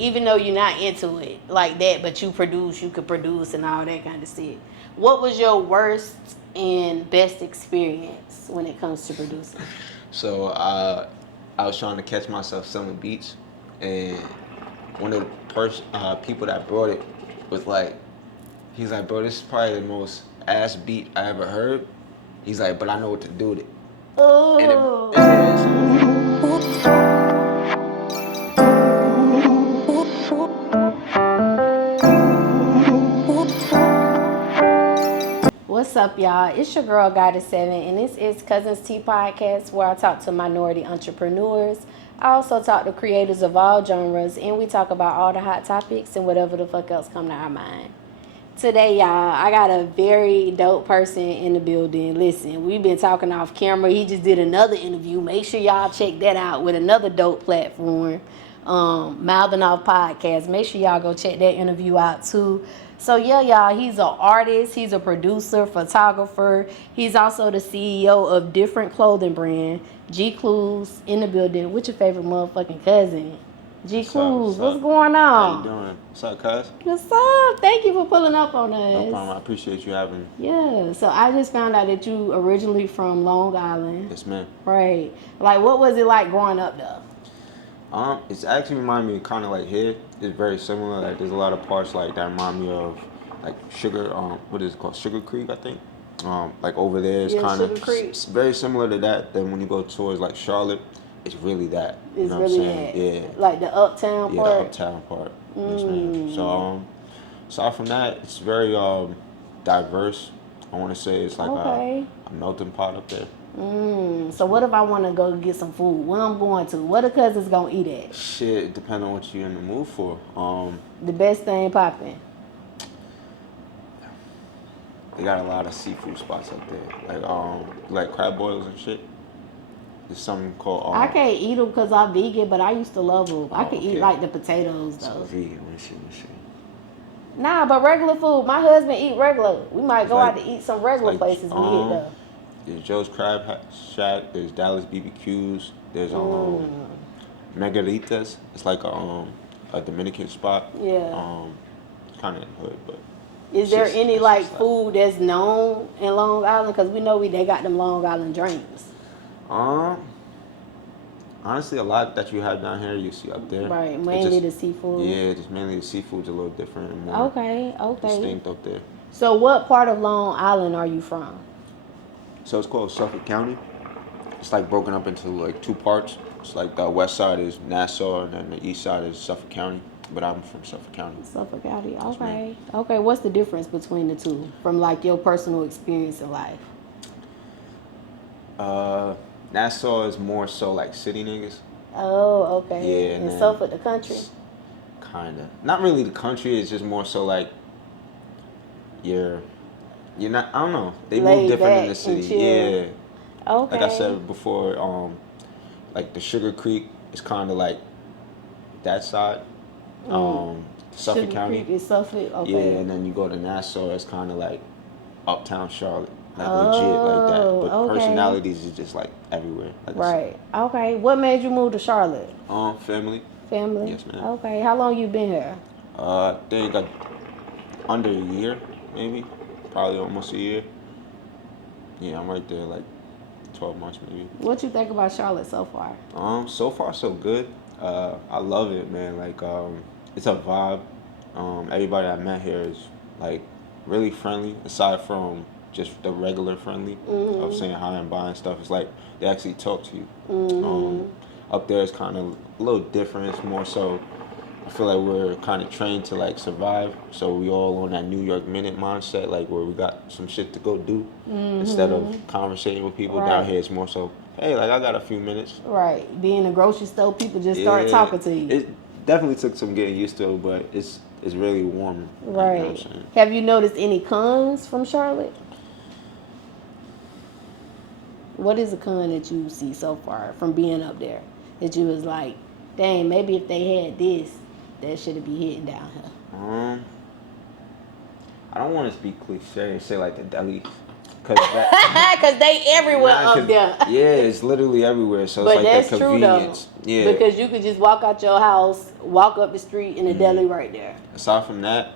even though you're not into it like that, but you could produce and all that kind of shit. What was your worst and best experience when it comes to producing? So I was trying to catch myself selling beats, and one of the people that brought it was like, he's like, bro, this is probably the most ass beat I ever heard. He's like, but I know what to do with it. Oh. What's up, y'all? It's your girl, Goddess7, and this is Cuzn Tea Podcast, where I talk to minority entrepreneurs. I also talk to creators of all genres, and we talk about all the hot topics and whatever the fuck else come to our mind. Today, y'all, I got a very dope person in the building. Listen, we've been talking off camera. He just did another interview. Make sure y'all check that out with another dope platform, Mouthing Off Podcast. Make sure y'all go check that interview out too. So yeah, y'all, he's an artist, he's a producer, photographer. He's also the CEO of different clothing brand, G-Cluez, in the building. What's your favorite motherfucking cousin? G-Cluez, what's going on? How you doing? What's up, cuz? What's up? Thank you for pulling up on us. No problem. I appreciate you having me. Yeah, so I just found out that you originally from Long Island. Yes, ma'am. Right. Like, what was it like growing up though? It's actually reminded me kind of like here. It's very similar. Like there's a lot of parts like that remind me of like Sugar. What is it called? Sugar Creek, I think. Like over there, it's kind of very similar to that. Then when you go towards like Charlotte, it's really that. It's you know really what I'm saying? that. Yeah. Like the uptown part. Yeah, the uptown part. Yes, ma'am. So aside from that, it's very diverse. I want to say it's like a melting pot up there. So what if I want to go get some food? Where I'm going to? What the cousins gonna eat at? Shit, depending on what you're in the mood for. The best thing popping. They got a lot of seafood spots up there, like crab boils and shit. There's something called. I can't eat them because I'm vegan, but I used to love them. I could eat like the potatoes though. So vegan, shit. Nah, but regular food. My husband eat regular. We might go out to eat some regular places we hit though. There's Joe's Crab Shack. There's Dallas BBQs. There's Margaritas. It's like a Dominican spot. Yeah. Kind of in the hood, but. Is there any like food that's known in Long Island? Because we know they got them Long Island drinks. Honestly, a lot that you have down here, you see up there. Right, mainly the seafood. Yeah, just mainly the seafood's a little different and more distinct up there. So what part of Long Island are you from? So it's called Suffolk County. It's like broken up into like two parts. It's like the west side is Nassau and then the east side is Suffolk County. But I'm from Suffolk County. Suffolk County, okay. Okay, what's the difference between the two from like your personal experience in life? Nassau is more so like city niggas. Oh, okay. Yeah. And Suffolk the country? Kinda. Not really the country, it's just more so like you're not, I don't know. They move different in the city. Yeah. Okay. Like I said before, like the Sugar Creek is kinda like that side. Suffolk Sugar County. Creek is Suffolk, okay. Yeah, and then you go to Nassau, it's kinda like uptown Charlotte. Like legit like that. But personalities is just like everywhere. Like right. Okay. What made you move to Charlotte? Family. Family? Yes, ma'am. Okay. How long you been here? I think under a year, maybe. Probably almost a year. Yeah, I'm right there, like 12 months maybe. What you think about Charlotte so far? So far so good. I love it, man. Like it's a vibe. Everybody I met here is like really friendly, aside from just the regular friendly of saying hi and buying stuff. It's like they actually talk to you. Up there it's kind of a little different. It's more so I feel like we're kind of trained to like survive. So we all on that New York minute mindset, like where we got some shit to go do instead of conversating with people. Down here it's more so, hey, like I got a few minutes. Right. Being in a grocery store, people just start talking to you. It definitely took some getting used to, but it's really warm. Right. You know what I'm saying? Have you noticed any cons from Charlotte? What is a con that you see so far from being up there that you was like, dang, maybe if they had this, that should be hitting down here? I don't want to be cliche and say like the delis, Cause they everywhere nah, up there. yeah, it's literally everywhere. So But it's like that's the true though. convenience. Yeah. Because you could just walk out your house, walk up the street, and the deli right there. Aside from that,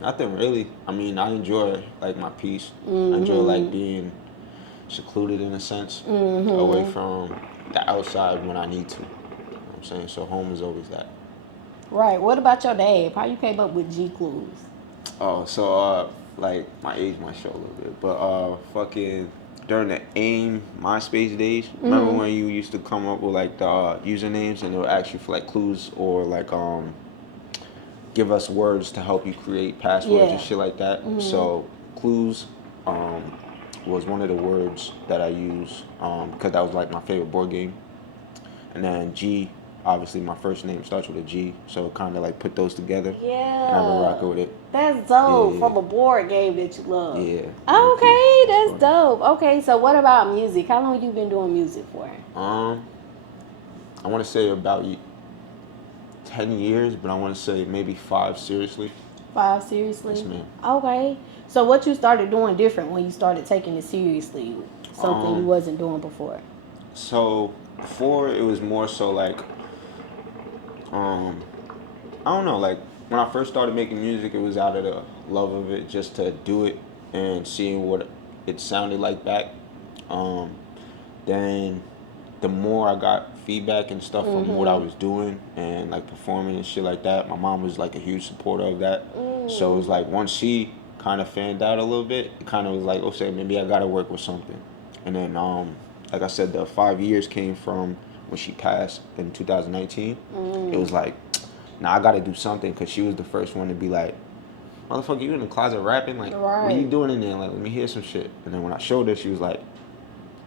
nothing really. I mean, I enjoy like my peace. I enjoy like being secluded in a sense, away from the outside when I need to. You know what I'm saying? So home is always that. Right. What about your dad? How you came up with G-Cluez? Oh, so like my age might show a little bit, but fucking during the AIM MySpace days, remember when you used to come up with like the usernames and they would ask you for like clues or like give us words to help you create passwords and shit like that. So clues was one of the words that I used because that was like my favorite board game. And then G, obviously my first name starts with a G, so kind of like put those together. Yeah. And I've been rocking with it. That's dope. Yeah. From a board game that you love. Yeah. Okay, that's fun. dope. Okay, so what about music? How long you been doing music for? I want to say about 10 years, but I want to say maybe 5 seriously. 5 seriously? Yes, ma'am. Okay. So what you started doing different when you started taking it seriously? Something you wasn't doing before? So before it was more so like, I don't know, like when I first started making music, it was out of the love of it, just to do it and seeing what it sounded like back. Then the more I got feedback and stuff from what I was doing and like performing and shit like that, my mom was like a huge supporter of that. So it was like once she kind of fanned out a little bit, it kind of was like, okay, maybe I gotta work with something. And then like I said, the 5 years came from when she passed in 2019. It was like, nah, I gotta do something, because she was the first one to be like, motherfucker, you in the closet rapping? Like, what are you doing in there? Like, let me hear some shit. And then when I showed her, she was like,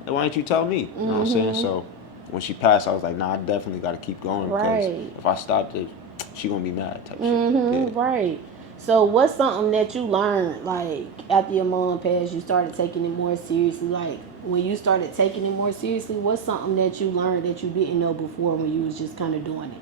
hey, why didn't you tell me? You know what I'm saying? So when she passed, I was like, nah, I definitely gotta keep going, because if I stopped it, she gonna be mad type shit. Yeah. Right. So what's something that you learned, like, after your mom passed, you started taking it more seriously? Like, when you started taking it more seriously, what's something that you learned that you didn't know before when you was just kind of doing it?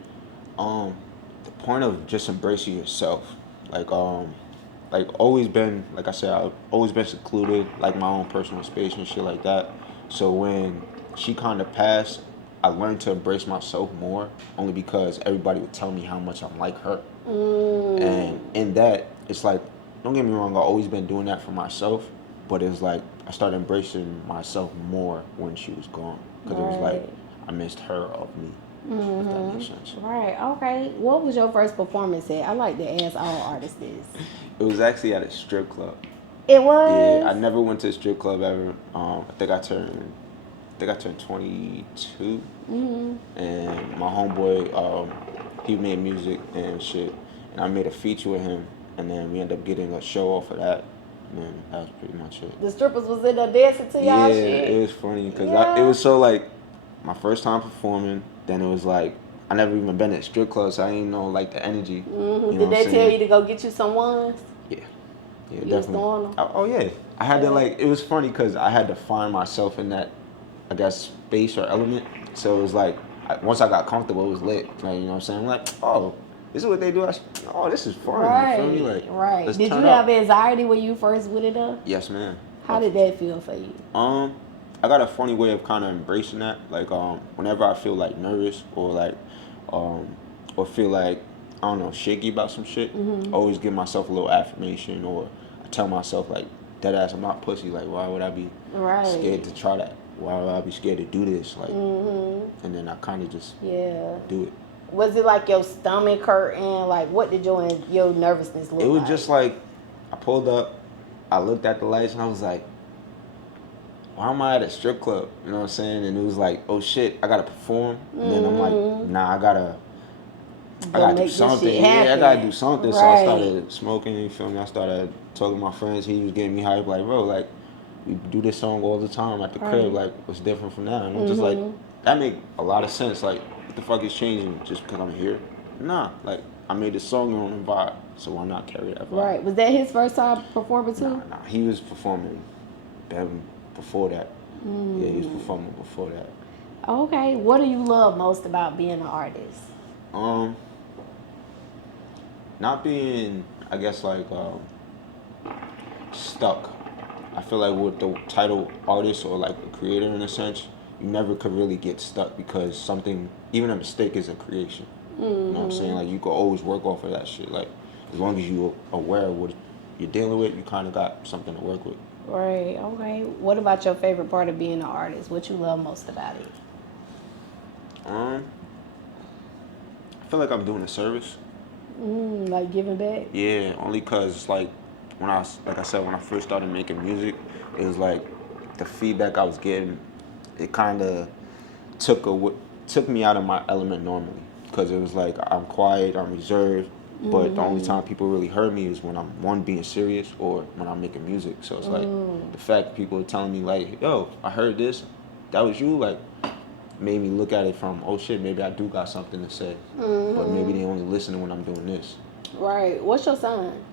The point of just embracing yourself. Like, always been, like I said, I've always been secluded, like my own personal space and shit like that. So when she kind of passed, I learned to embrace myself more, only because everybody would tell me how much I'm like her. And in that, it's like, don't get me wrong, I've always been doing that for myself, but it's like I started embracing myself more when she was gone, because it was like I missed her of me. If that makes sense. Right. Okay. What was your first performance at? I like to ask all artists this. It was actually at a strip club. It was? Yeah, I never went to a strip club ever. I think I turned 22. And my homeboy, he made music and shit, and I made a feature with him, and then we ended up getting a show off of that. And then that was pretty much it. The strippers was in there dancing to y'all shit? Yeah, it was funny, because it was so like my first time performing. Then it was like I never even been at strip club, so I didn't know like the energy. You know Did they tell you to go get you some ones? Yeah, you definitely. Was throwing them? Oh yeah, I had to like. It was funny because I had to find myself in that, I guess, space or element. So it was like once I got comfortable, it was lit. Like, you know what I'm saying? I'm like, oh, this is what they do. Oh, this is fun. Right. You feel me? Like, right. Let's Did you turn have up. anxiety when you first went it up? Yes, ma'am. How did that feel for you? I got a funny way of kind of embracing that. Like, whenever I feel like nervous or like, or feel like, I don't know, shaky about some shit, I always give myself a little affirmation, or I tell myself like, dead ass, I'm not pussy. Like, why would I be scared to try that? Why would I be scared to do this? Like, and then I kind of just do it. Was it like your stomach hurting? Like, what did your nervousness look like? It was just like, I pulled up, I looked at the lights, and I was like, why am I at a strip club? You know what I'm saying? And it was like, oh shit, I gotta perform. And then I'm like, nah, I gotta do something. Yeah, I gotta do something. So I started smoking, you feel me? I started talking to my friends. He was getting me hype, like, bro, like, we do this song all the time at the crib. Like, what's different from that? And I'm just like, that make a lot of sense. Like, what the fuck is changing just because I'm here? Nah, like, I made this song on a vibe, so why not carry that vibe? Right. Was that his first time performing too? Nah, he was performing before that. Yeah, he was performing before that. Okay. What do you love most about being an artist? Not being, I guess, like, stuck. I feel like with the title artist or like a creator in a sense, you never could really get stuck because something, even a mistake is a creation. You know what I'm saying? Like you could always work off of that shit. Like as long as you're aware of what you're dealing with, you kind of got something to work with. Right. Okay. What about your favorite part of being an artist? What you love most about it? I feel like I'm doing a service. Like giving back. Yeah, only cause like like I said, when I first started making music, it was like the feedback I was getting, it kind of took me out of my element normally. Cause it was like I'm quiet, I'm reserved, but the only time people really heard me is when I'm one being serious or when I'm making music. So it's like the fact people are telling me like, yo, I heard this, that was you, like made me look at it from, oh shit, maybe I do got something to say, but maybe they only listening when I'm doing this. Right. What's your sign?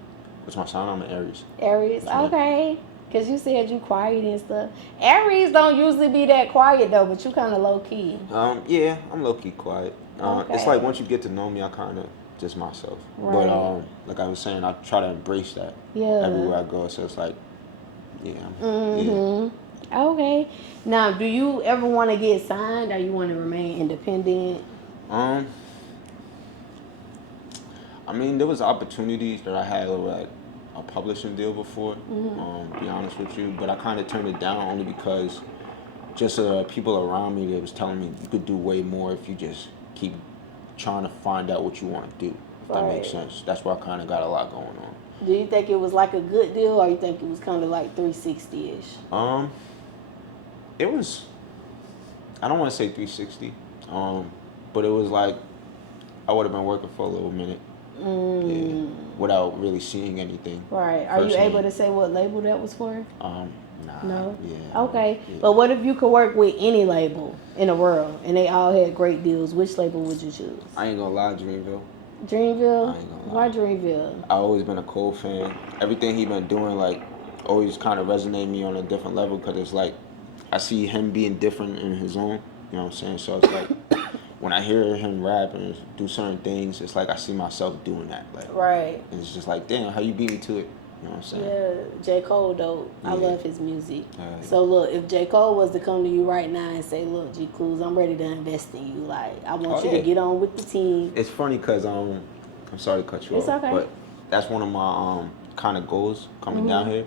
What's my sign? I'm an Aries. Aries. Yeah. Okay. Because you said you quiet and stuff. Aries don't usually be that quiet though, but you kind of low key. Yeah, I'm low key quiet. Okay. It's like once you get to know me, I kind of just myself. Right. But like I was saying, I try to embrace that everywhere I go. So it's like, yeah, yeah. Okay. Now, do you ever want to get signed or you want to remain independent? I mean, there was opportunities that I had with like a publishing deal before. To be honest with you, but I kind of turned it down only because just people around me that was telling me you could do way more if you just keep trying to find out what you want to do. If that makes sense. That's why I kind of got a lot going on. Do you think it was like a good deal or you think it was kind of like 360-ish? It was, I don't want to say 360, but it was like I would have been working for a little minute. Yeah, without really seeing anything. Right. Are you able to say what label that was for? Nah. No? Yeah. Okay. Yeah. But what if you could work with any label in the world and they all had great deals? Which label would you choose? I ain't gonna lie, Dreamville. Dreamville? I ain't gonna lie. Why Dreamville? I always been a Cole fan. Everything he been doing, like, always kind of resonate me on a different level because it's like I see him being different in his own. You know what I'm saying? So it's like when I hear him rap and do certain things, it's like I see myself doing that. Like, right. And it's just like, damn, how you beat me to it? You know what I'm saying? Yeah, J. Cole, though. Yeah. I love his music. Yeah. So, look, if J. Cole was to come to you right now and say, look, G-Cluez, I'm ready to invest in you. Like, I want you to get on with the team. It's funny because, I'm sorry to cut you off. It's okay. But that's one of my kind of goals coming down here.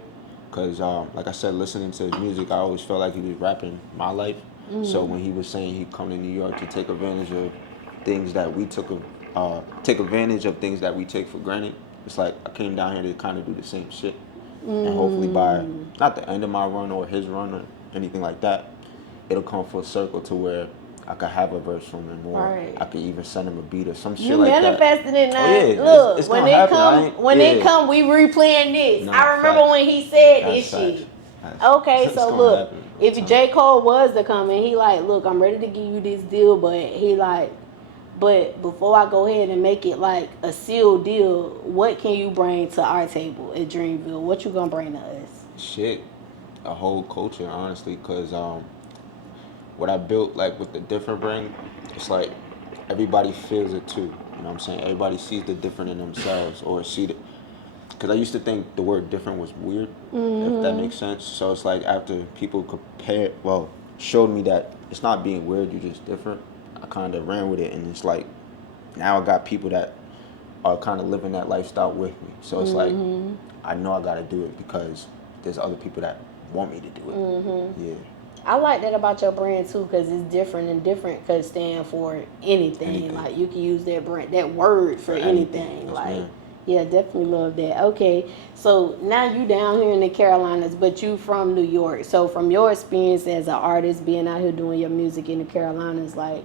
Because, like I said, listening to his music, I always felt like he was rapping my life. So when he was saying he'd come to New York to take advantage of things that we take advantage of things that we take for granted, it's like I came down here to kind of do the same shit. And hopefully by, not the end of my run or his run or anything like that, it'll come full circle to where I could have a verse from him or I could even send him a beat or some shit like that. You manifested it now. Oh, yeah. Look, it's when gonna happen. it come, we replaying this. No, I remember facts. when he said That's this shit. facts. Okay, so look, happen. if J. Cole was to come and he like, look, I'm ready to give you this deal, but he like, but before I go ahead and make it like a sealed deal, what can you bring to our table at Dreamville? What you gonna bring to us? Shit, a whole culture, honestly, because what I built like with the different brand, it's like everybody feels it too. You know what I'm saying? Everybody sees the different in themselves or see the. Because I used to think the word different was weird, if that makes sense. So it's like after people showed me that it's not being weird, you're just different. I kind of ran with it, and it's like now I got people that are kind of living that lifestyle with me. So it's like I know I got to do it because there's other people that want me to do it. Yeah. I like that about your brand too, because it's different, and different could stand for anything. Like you can use that brand, that word for anything. Like. Yeah, definitely love that. Okay, so now you down here in the Carolinas, but you from New York. So from your experience as an artist, being out here doing your music in the Carolinas, like,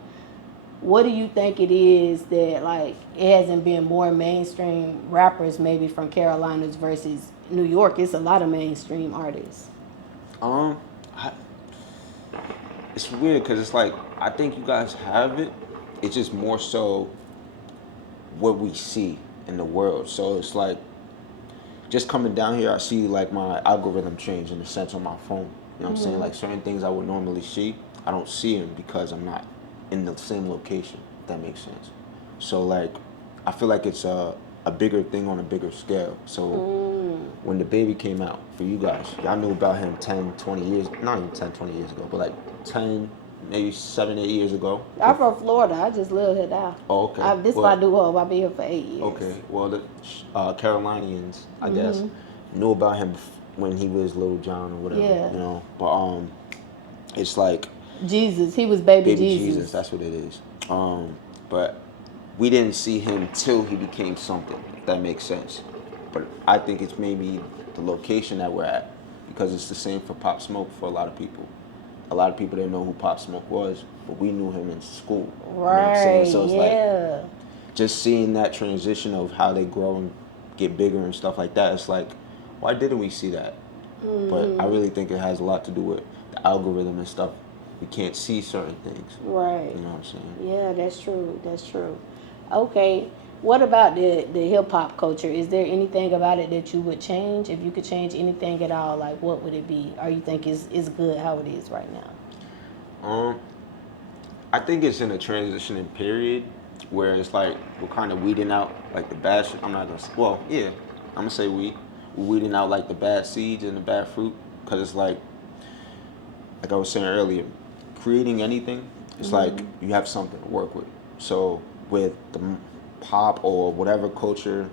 what do you think it is that, like, it hasn't been more mainstream rappers maybe from Carolinas versus New York? It's a lot of mainstream artists. It's weird because it's like, I think you guys have it. It's just more so what we see in the world. So it's like just coming down here, I see like my algorithm change in a sense on my phone. You know what I'm saying? Like certain things I would normally see, I don't see them because I'm not in the same location, if that makes sense. So like I feel like it's a bigger thing on a bigger scale. So When the baby came out, for you guys, y'all knew about him 10, 20 years, not even 10, 20 years ago, but like 10, maybe 7, 8 years ago. I'm from Florida. I just live here now. Oh, okay. This is my new home. I've been here for 8 years. Okay. Well, the Carolinians, I guess, knew about him when he was Little John or whatever. Yeah. You know, but it's like Jesus. He was baby Jesus. That's what it is. But we didn't see him till he became something. If that makes sense. But I think it's maybe the location that we're at, because it's the same for Pop Smoke for a lot of people. A lot of people didn't know who Pop Smoke was, but we knew him in school. Right. You know what I'm saying? So it's yeah. like just seeing that transition of how they grow and get bigger and stuff like that. It's like, why didn't we see that? But I really think it has a lot to do with the algorithm and stuff. We can't see certain things. Right. You know what I'm saying? Yeah, that's true. That's true. Okay. What about the hip hop culture? Is there anything about it that you would change? If you could change anything at all, like what would it be? Or you think it's good how it is right now? I think it's in a transitioning period where it's like we're kind of weeding out like the bad. I'm not gonna. Well, yeah, I'm gonna say we're weeding out like the bad seeds and the bad fruit, because it's like I was saying earlier, creating anything, it's like you have something to work with. So with the pop or whatever culture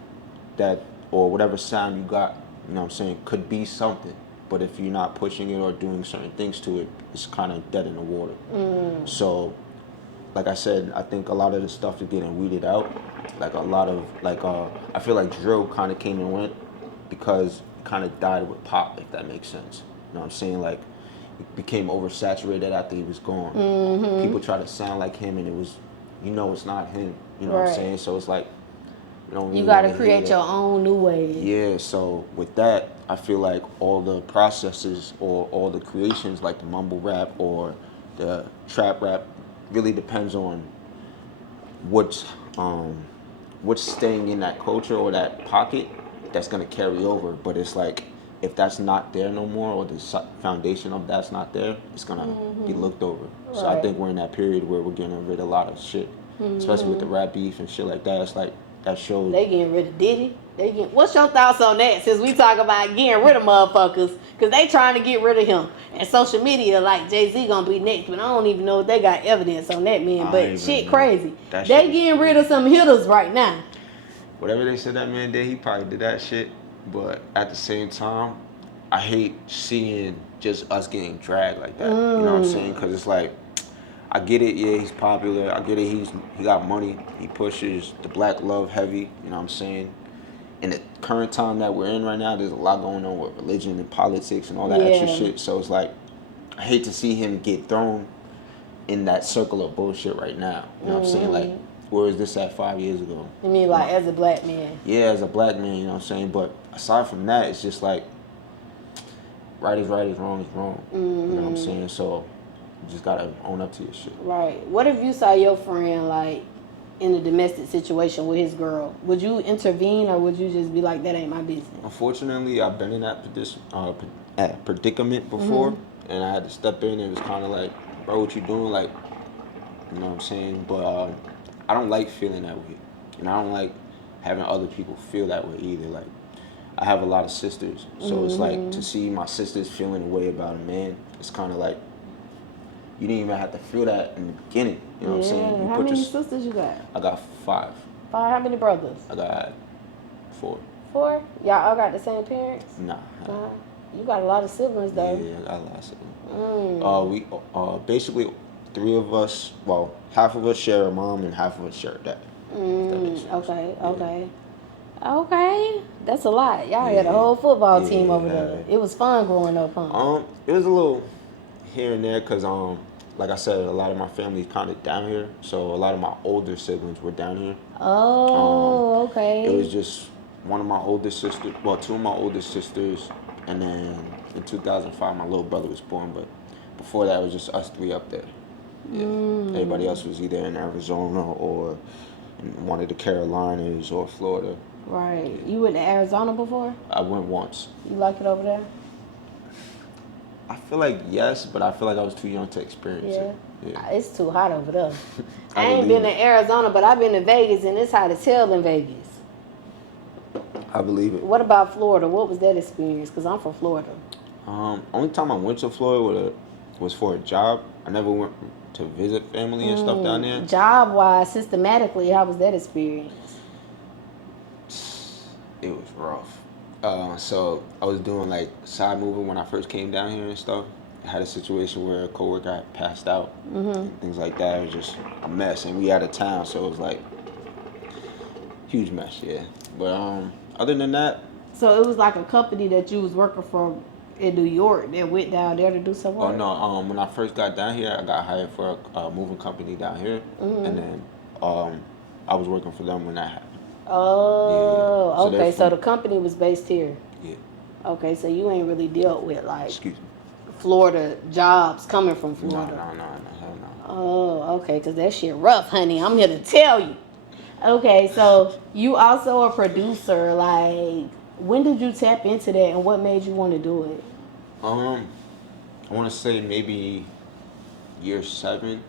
that, or whatever sound you got, you know what I'm saying, could be something. But if you're not pushing it or doing certain things to it, it's kind of dead in the water. So, like I said, I think a lot of the stuff is getting weeded out. Like a lot of, like, I feel like drill kind of came and went because it kind of died with pop, if that makes sense. You know what I'm saying? Like, it became oversaturated after he was gone. People try to sound like him, and it was, it's not him. You know what I'm saying? So it's like, you got to create your own new way. Yeah, so with that, I feel like all the processes or all the creations, like the mumble rap or the trap rap, really depends on what's staying in that culture or that pocket that's going to carry over. But it's like, if that's not there no more, or the foundation of that's not there, it's going to be looked over. Right. So I think we're in that period where we're getting rid of a lot of shit, especially with the rap beef and shit like that. It's like, that shows. They getting rid of Diddy. What's your thoughts on that? Since we talk about getting rid of motherfuckers, because they trying to get rid of him. And social media, like Jay-Z gonna be next, but I don't even know if they got evidence on that, man. But shit crazy. They getting rid of some hitters right now. Whatever they said that man did, he probably did that shit. But at the same time, I hate seeing just us getting dragged like that. You know what I'm saying? Because it's like, I get it, yeah, he's popular. I get it, he got money. He pushes the black love heavy, you know what I'm saying? In the current time that we're in right now, there's a lot going on with religion and politics and all that extra shit. So it's like, I hate to see him get thrown in that circle of bullshit right now. You know what I'm saying? Like, where was this at 5 years ago? You mean like as a black man? Yeah, as a black man, you know what I'm saying? But aside from that, it's just like, right is wrong is wrong. You know what I'm saying? So you just gotta own up to your shit. Right. What if you saw your friend like in a domestic situation with his girl? Would you intervene, or would you just be like, that ain't my business? Unfortunately, I've been in that predicament before, and I had to step in. It was kind of like, bro, what you doing? Like, you know what I'm saying? But I don't like feeling that way, and I don't like having other people feel that way either. Like, I have a lot of sisters, so it's like, to see my sisters feeling a way about a man, it's kind of like, you didn't even have to feel that in the beginning. You know what I'm saying? How many sisters you got? I got 5. 5? How many brothers? I got 4. 4? Y'all all got the same parents? Nah. You got a lot of siblings though. Yeah, I got a lot of siblings. We basically 3 of us. Well, half of us share a mom and half of us share a dad. Okay. That's a lot. Y'all had a whole football team over there. It was fun growing up, huh? It was a little here and there, cause like I said, a lot of my family's kind of down here, so a lot of my older siblings were down here. Oh, okay. It was just one of my older sisters, well, 2 of my older sisters, and then in 2005 my little brother was born, but before that it was just us 3 up there. Yeah. Everybody else was either in Arizona or in one of the Carolinas or Florida. Right. Yeah. You went to Arizona before? I went once. You like it over there? I feel like yes, but I feel like I was too young to experience it. Yeah. It's too hot over there. I ain't been to Arizona, but I've been to Vegas, and it's hot as hell in Vegas. I believe it. What about Florida? What was that experience? Because I'm from Florida. Only time I went to Florida was for a job. I never went to visit family and stuff down there. Job wise, systematically, how was that experience? It was rough. So I was doing like side moving when I first came down here and stuff. I had a situation where a coworker had passed out and things like that. It was just a mess, and we out of town, so it was like huge mess, yeah. But other than that, So it was like a company that you was working for in New York that went down there to do some work? oh no, when I first got down here, I got hired for a moving company down here, and then I was working for them when that happened. Oh, Yeah. okay. So the company was based here. Yeah. Okay, so you ain't really dealt with like Excuse me. Florida jobs coming from No, Florida. no, hell no. Oh, okay, because that shit rough, honey. I'm here to tell you. Okay, so you also a producer. Like, when did you tap into that, and what made you want to do it? I want to say maybe year 7.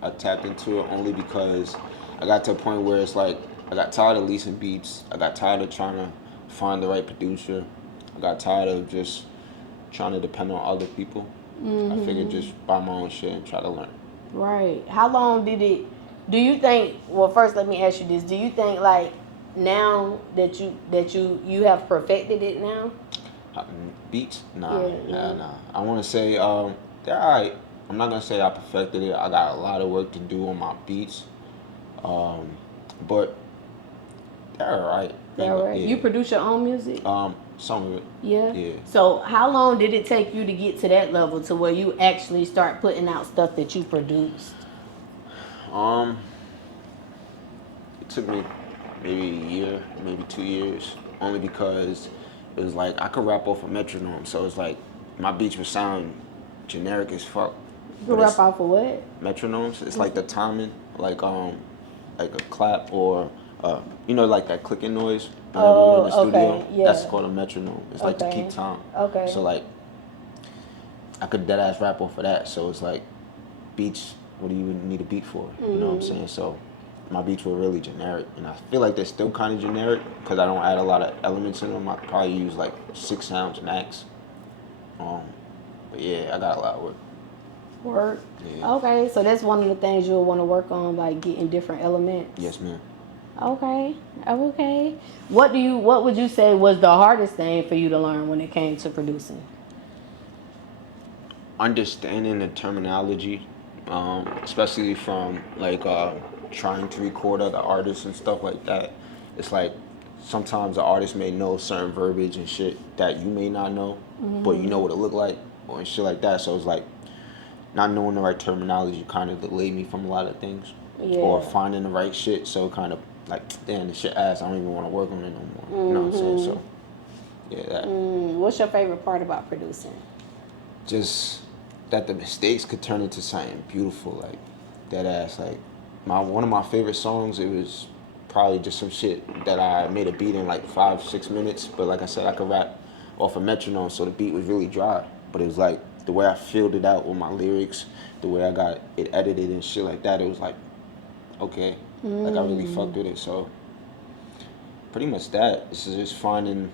I tapped into it only because I got to a point where it's like I got tired of leasing beats. I got tired of trying to find the right producer. I got tired of just trying to depend on other people. I figured just buy my own shit and try to learn. Right. How long did it? Do you think? Well, first let me ask you this: do you think like now that you have perfected it now? Beats? Nah, Yeah. nah. I want to say they're alright. I'm not gonna say I perfected it. I got a lot of work to do on my beats, but they're alright. Yeah, right. Yeah. You produce your own music? Some of it. Yeah. Yeah. So how long did it take you to get to that level to where you actually start putting out stuff that you produced? It took me maybe a year, maybe 2 years, only because it was like I could rap off a metronome, so it's like my beats would sound generic as fuck. You rap off of what? Metronomes. It's like the timing, like a clap or like that clicking noise whenever you're in the studio. Okay, yeah. That's called a metronome. It's like to Okay. keep time. Okay. So like I could dead ass rap off of that. So it's like beats. What do you need a beat for? You know what I'm saying? So my beats were really generic, and I feel like they're still kind of generic because I don't add a lot of elements in them. I probably use like 6 sounds max. But yeah, I got a lot of work. Work. Yeah. Okay, so that's one of the things you'll want to work on, like getting different elements. Yes, ma'am. Okay. Okay. What would you say was the hardest thing for you to learn when it came to producing? Understanding the terminology, especially from like trying to record other artists and stuff like that. It's like sometimes the artist may know certain verbiage and shit that you may not know, but you know what it look like or shit like that. So it's like not knowing the right terminology kind of delayed me from a lot of things, or finding the right shit. So kind of like, damn, the shit ass. I don't even want to work on it no more. You know what I'm saying? So yeah, that. What's your favorite part about producing? Just that the mistakes could turn into something beautiful, like that ass. Like one of my favorite songs, it was probably just some shit that I made a beat in like 5-6 minutes. But like I said, I could rap off a metronome, so the beat was really dry. But it was like the way I filled it out with my lyrics, the way I got it edited and shit like that. It was like, okay, like I really fucked with it. So pretty much that. This is just finding,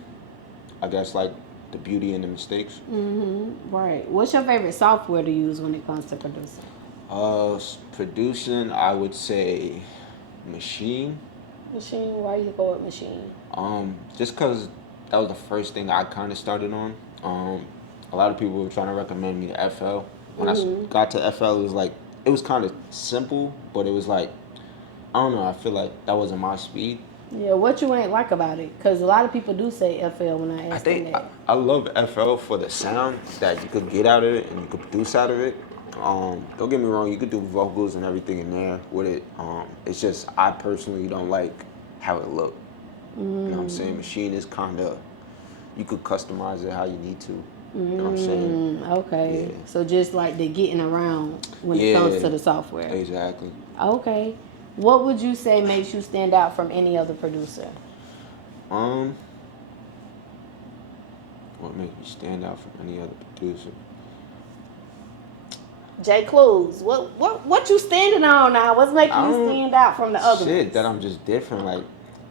I guess, like the beauty in the mistakes. Right. What's your favorite software to use when it comes to producing? Producing, I would say Maschine. Maschine. Why you go with Maschine? Just cause that was the first thing I kind of started on. A lot of people were trying to recommend me to FL. When I got to FL, it was kind of simple, but it was like, I don't know. I feel like that wasn't my speed. Yeah, what you ain't like about it? Because a lot of people do say FL when I ask them that. I love FL for the sound that you could get out of it and you could produce out of it. Don't get me wrong, you could do vocals and everything in there with it. It's just I personally don't like how it looked. You know what I'm saying? Maschine is kind of, you could customize it how you need to. You know what I'm saying? Okay. Yeah. So just like the getting around when it comes to the software. Exactly. Okay. What would you say makes you stand out from any other producer? What makes me stand out from any other producer? G-Cluez. What you standing on now? What's making you stand out from the others? Shit, that I'm just different. Like,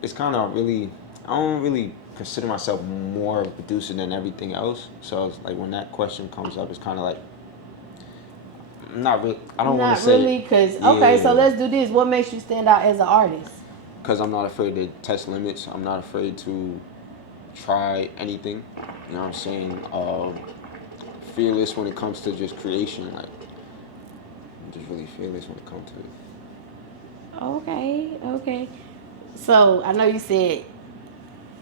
it's kind of really, I don't really consider myself more of a producer than everything else. So it's like when that question comes up, it's kind of like I'm not really. I don't want to Not say really, cause okay. So yeah, let's do this. What makes you stand out as an artist? because I'm not afraid to test limits. I'm not afraid to try anything. You know what I'm saying? Fearless when it comes to just creation. Like I'm just really fearless when it comes to it. Okay, okay. So I know you said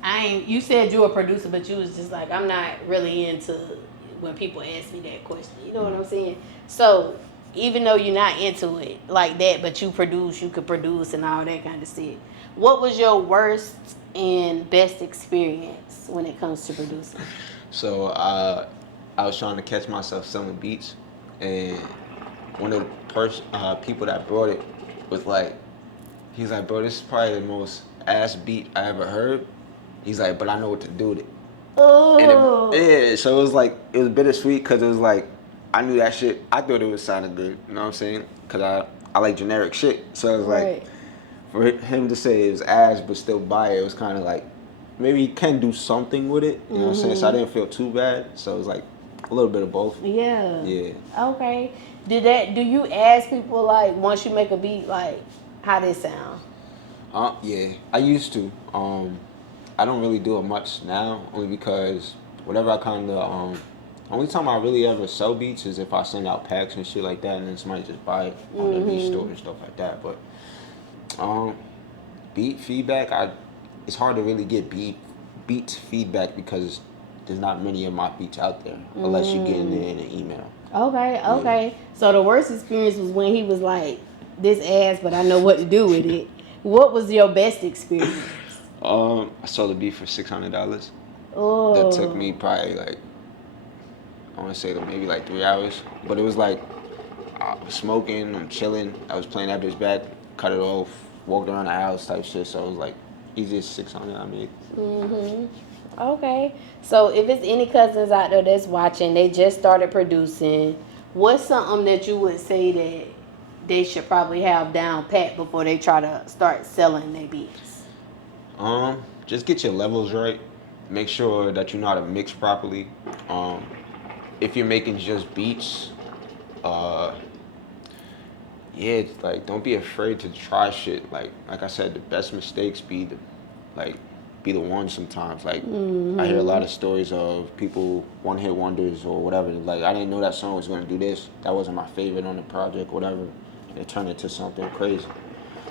I ain't. You said you a producer, but you was just like I'm not really into when people ask me that question. You know what I'm saying? So even though you're not into it like that, but you produce, you could produce and all that kind of shit. What was your worst and best experience when it comes to producing? So I was trying to catch myself selling beats, and one of the people that brought it was like, he's like, bro, this is probably the most ass beat I ever heard. He's like, but I know what to do with it. And Oh, yeah, so it was bittersweet because it was like, I knew that shit. I thought it was sounding good. You know what I'm saying? Because I like generic shit. So it was like, right. for him to say it was ass but still buy it, it was kind of like, maybe he can do something with it. You know what I'm saying? So I didn't feel too bad. So it was like a little bit of both. Yeah. Yeah. Okay. Do you ask people like once you make a beat like how they sound? Yeah, I used to. I don't really do it much now, only because whatever I kind of only time I really ever sell beats is if I send out packs and shit like that, and then somebody just buy it on the beat store and stuff like that. But um, beat feedback, it's hard to really get beat feedback because there's not many of my beats out there unless you get it in an email. Okay, Yeah. okay. So the worst experience was when he was like, "This ass, but I know what to do with it." What was your best experience? I sold the beat for $600. That took Oh, me probably like I want to say maybe like 3 hours, but it was like I was smoking, I'm chilling. I was playing that bitch back, cut it off, walked around the house type shit. So it was like easiest 600 I made. okay. So if it's any cousins out there that's watching, they just started producing. What's something that you would say that they should probably have down pat before they try to start selling their beats? Just get your levels right. Make sure that you know how to mix properly. Um, if you're making just beats, uh, yeah, it's like don't be afraid to try shit. Like I said, the best mistakes like be the ones sometimes. Like I hear a lot of stories of people one hit wonders or whatever. Like I didn't know that song was gonna do this. That wasn't my favorite on the project, whatever. And it turned into something crazy.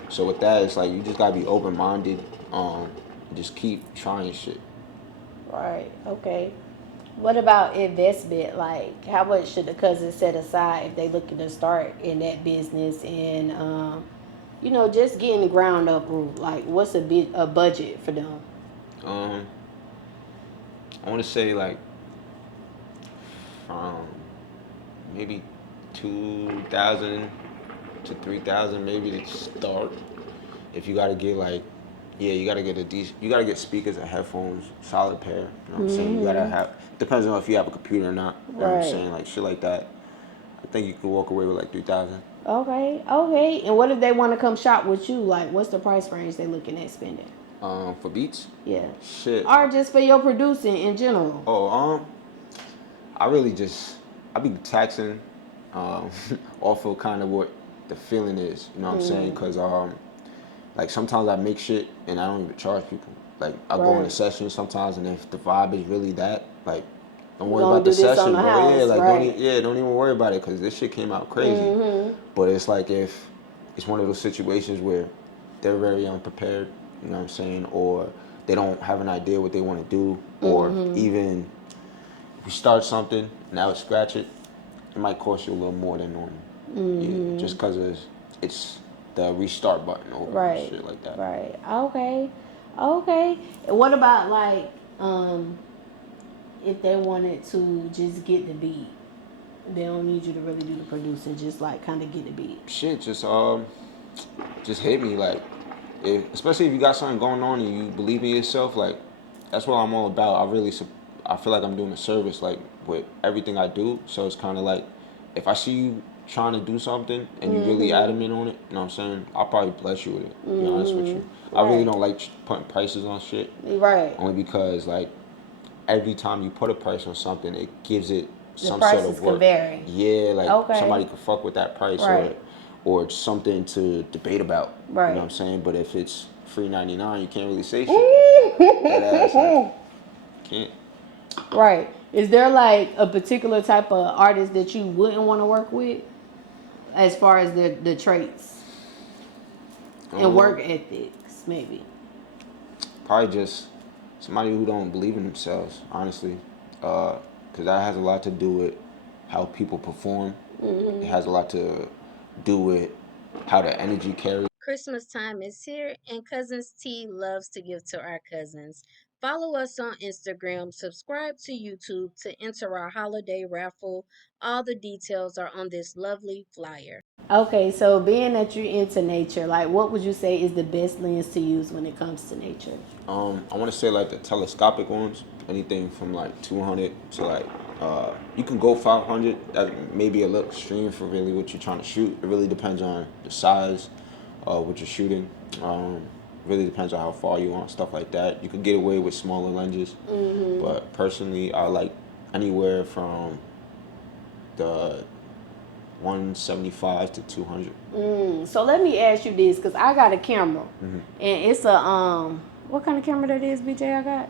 So with that, it's like you just gotta be open minded. Just keep trying shit. Right. Okay. What about investment? Like, how much should the cousins set aside if they looking to start in that business and, just getting the ground up? Like, what's a budget for them? Um, I want to say like from maybe 2,000 to 3,000 maybe to start. If you gotta get like, yeah, you gotta get you gotta get speakers and headphones, solid pair. You know what I'm saying? You gotta have. Depends on if you have a computer or not. You know what I'm Right. saying? Like shit like that. I think you can walk away with like 3,000. Okay. Okay. And what if they want to come shop with you? Like, what's the price range they looking at spending? For beats, Yeah. shit. Or just for your producing in general? Oh, I really just I be taxing, um, off of kind of what the feeling is. You know what I'm saying? Cause like sometimes I make shit and I don't even charge people. Like I go in a Right. session sometimes, and if the vibe is really that, like don't We're worry gonna about the do this on session, the bro. Yeah, house, like right? don't even worry about it, cause this shit came out crazy. But it's like if it's one of those situations where they're very unprepared, you know what I'm saying, or they don't have an idea what they want to do, or even if you start something now it's scratch it, it might cost you a little more than normal. Yeah, just cause it's the restart button over and Right. shit like that. Right. Okay. Okay. And what about like if they wanted to just get the beat? They don't need you to really do the producing, just like kind of get the beat. Shit, just hit me like, especially if you got something going on and you believe in yourself, like that's what I'm all about. I feel like I'm doing a service like with everything I do. So it's kind of like if I see you trying to do something and you really adamant on it, you know what I'm saying? I'll probably bless you with it, to be honest with you. I really don't like putting prices on shit. Right. Only because, like, every time you put a price on something, it gives it some the sort prices of work. Can vary. Yeah, like Okay. somebody could fuck with that price, Right. or something to debate about. Right. You know what I'm saying? But if it's $3.99, you can't really say shit. That ass, like, can't. Right. Is there like a particular type of artist that you wouldn't want to work with, as far as the traits and work ethics, maybe? Probably just somebody who don't believe in themselves, honestly, because that has a lot to do with how people perform. It has a lot to do with how the energy carries. Christmas time is here, and Cousins T loves to give to our cousins. Follow us on Instagram, subscribe to YouTube to enter our holiday raffle. All the details are on this lovely flyer. Okay, so being that you're into nature, like what would you say is the best lens to use when it comes to nature? I want to say like the telescopic ones, anything from like 200 to like you can go 500. That may be a little extreme for really what you're trying to shoot. It really depends on the size of what you're shooting. Really depends on how far you want, stuff like that. You could get away with smaller lenses, but personally, I like anywhere from the 175 to 200. So let me ask you this, because I got a camera, and it's a what kind of camera that is, BJ? I got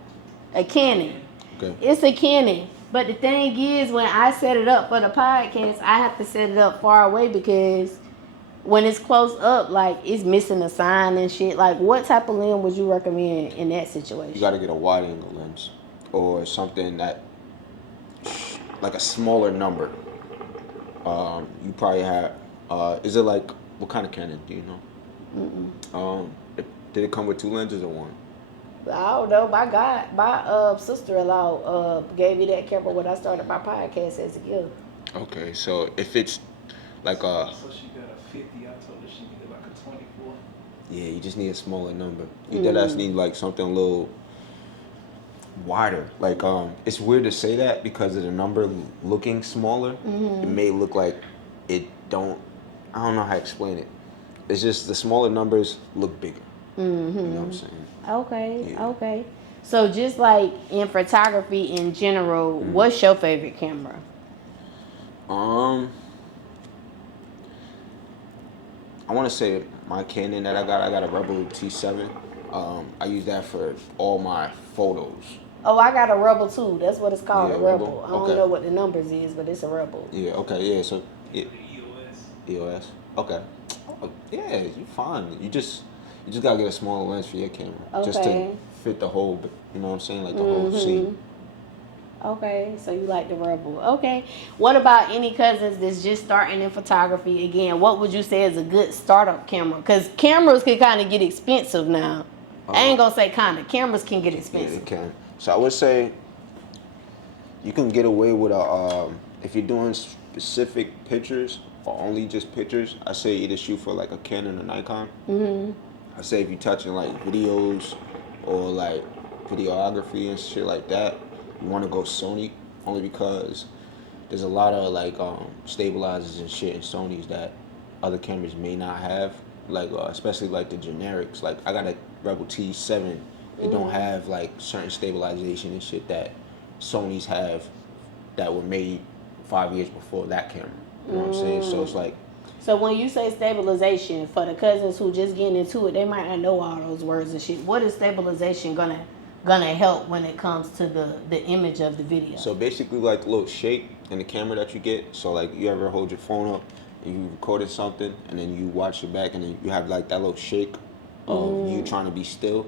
a Canon. Okay. It's a Canon, but the thing is, when I set it up for the podcast, I have to set it up far away because when it's close up, like it's missing a sign and shit. Like, what type of lens would you recommend in that situation? You got to get a wide angle lens or something that like a smaller number. You probably have. Is it like what kind of Canon? Do you know? Did it come with two lenses or one? I don't know. My sister-in-law gave me that camera when I started my podcast as a gift. Okay, so if it's like a. So she got a 50. I told her she needed like a 24. Yeah, you just need a smaller number. You just need like something a little wider. Like it's weird to say that because of the number looking smaller. It may look like it don't. I don't know how to explain it. It's just the smaller numbers look bigger. You know what I'm saying? Okay, Yeah. okay. So just like in photography in general, what's your favorite camera? I want to say my Canon that I got a Rebel T7. I use that for all my photos. Oh, I got a Rebel too. That's what it's called, Yeah, a Rebel. Rebel? I don't Okay. know what the numbers is, but it's a Rebel. Yeah, okay, yeah, so The EOS. EOS. Okay. Oh, yeah, you fine. You just gotta get a smaller lens for your camera. Just to Okay. fit the whole, you know what I'm saying, like the whole scene. Okay, so you like the Rebel. Okay. What about any cousins that's just starting in photography? Again, what would you say is a good startup camera? Because cameras can kind of get expensive now. I ain't gonna say kind of. Cameras can get Yeah, expensive. it can. So I would say you can get away with a if you're doing specific pictures or only just pictures. I say either shoot for like a Canon or Nikon. I say if you're touching like videos or like videography and shit like that, you want to go Sony only because there's a lot of like stabilizers and shit in Sony's that other cameras may not have. Like especially like the generics. Like I got a Rebel T7. It don't have like certain stabilization and shit that Sony's have that were made 5 years before that camera. You know what I'm saying? So it's like. So when you say stabilization, for the cousins who just getting into it, they might not know all those words and shit. What is stabilization gonna help when it comes to the image of the video? So basically like a little shake in the camera that you get. So like you ever hold your phone up and you recorded something and then you watch it back and then you have like that little shake of you trying to be still.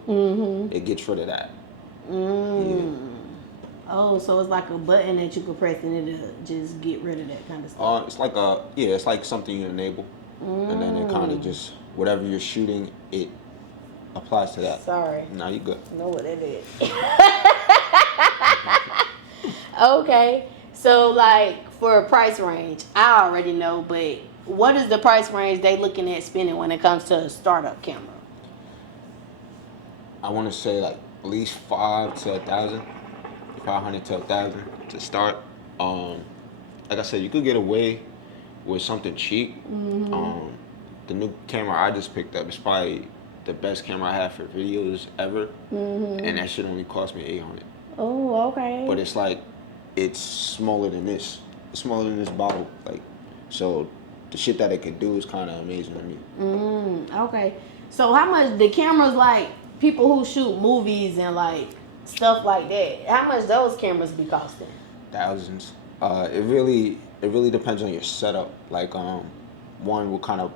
It gets rid of that. Yeah. Oh, so it's like a button that you can press and it'll just get rid of that kind of stuff. It's like something you enable, and then it kind of just whatever you're shooting, it applies to that. Sorry. No, you good. Know what it is. Okay, so like for a price range, I already know, but what is the price range they looking at spending when it comes to a startup camera? I want to say like at least 500 to 1,000 to start. Like I said, you could get away with something cheap, the new camera I just picked up is probably the best camera I have for videos ever, and that shit only cost me $800. Oh, okay. But it's like, it's smaller than this. It's smaller than this bottle. Like, so the shit that it can do is kind of amazing to me. Okay. So how much the cameras, like people who shoot movies and like stuff like that, how much those cameras be costing? Thousands. It really depends on your setup. Like, one, what kind of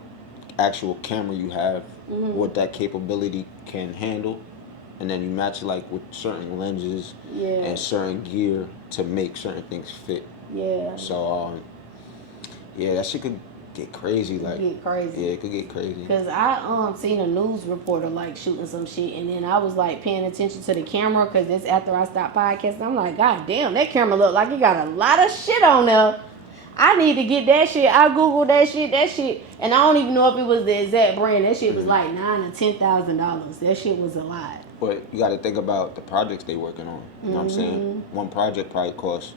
actual camera you have, what that capability can handle, and then you match it like with certain lenses and certain gear to make certain things fit. Yeah. So, yeah, that shit could get crazy. Like, get crazy. Yeah, it could get crazy. Cause I seen a news reporter like shooting some shit, and then I was like paying attention to the camera, cause this after I stopped podcasting, I'm like, God damn, that camera look like it got a lot of shit on there. I need to get that shit. I googled that shit, and I don't even know if it was the exact brand. That shit was like $9,000 to $10,000. That shit was a lot. But you got to think about the projects they working on. You know what I'm saying? One project probably costs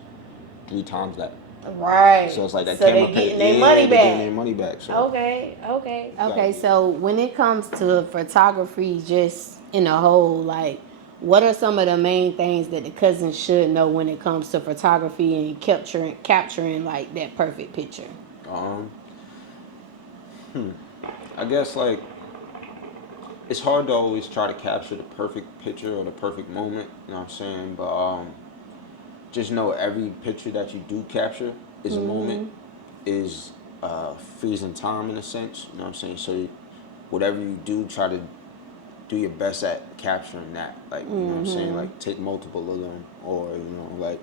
3 times that. Right. So it's like that so camera they getting their money back. Getting their money back. So. Okay. So when it comes to photography, just in a whole, like, what are some of the main things that the Cuzn should know when it comes to photography and capturing like that perfect picture? I guess like it's hard to always try to capture the perfect picture or the perfect moment. You know what I'm saying? But just know every picture that you do capture is a moment, is freezing time in a sense. You know what I'm saying? So whatever you do, try to do your best at capturing that. Like, you know what I'm saying? Like, take multiple of them, or, you know, like,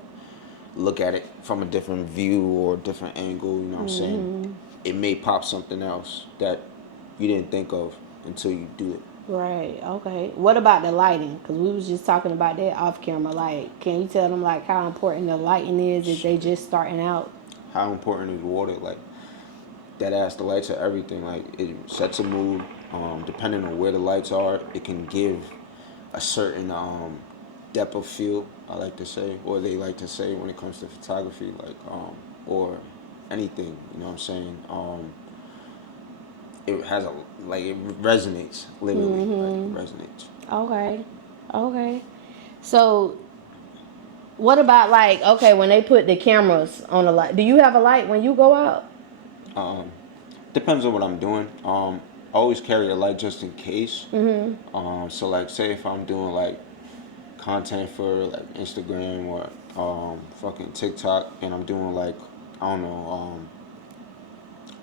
look at it from a different view or different angle. You know what I'm saying? It may pop something else that you didn't think of until you do it. Right. Okay. What about the lighting? Because we was just talking about that off camera. Like, can you tell them like how important the lighting is if they just starting out? How important is water? Like, that ass, the lights are everything. Like, it sets a mood. Depending on where the lights are, it can give a certain depth of field, I like to say, or they like to say when it comes to photography, like, or anything, you know what I'm saying? It has it resonates, literally, like, it resonates. Okay. So, what about like, okay, when they put the cameras on the light, do you have a light when you go out? Depends on what I'm doing. I always carry a light just in case. So like, say if I'm doing like content for like Instagram or fucking TikTok, and I'm doing like, I don't know,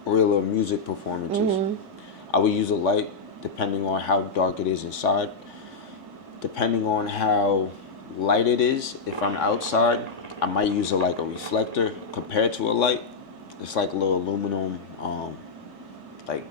real or music performances, I would use a light depending on how dark it is inside. Depending on how light it is, if I'm outside, I might use like a reflector compared to a light. It's like a little aluminum, like,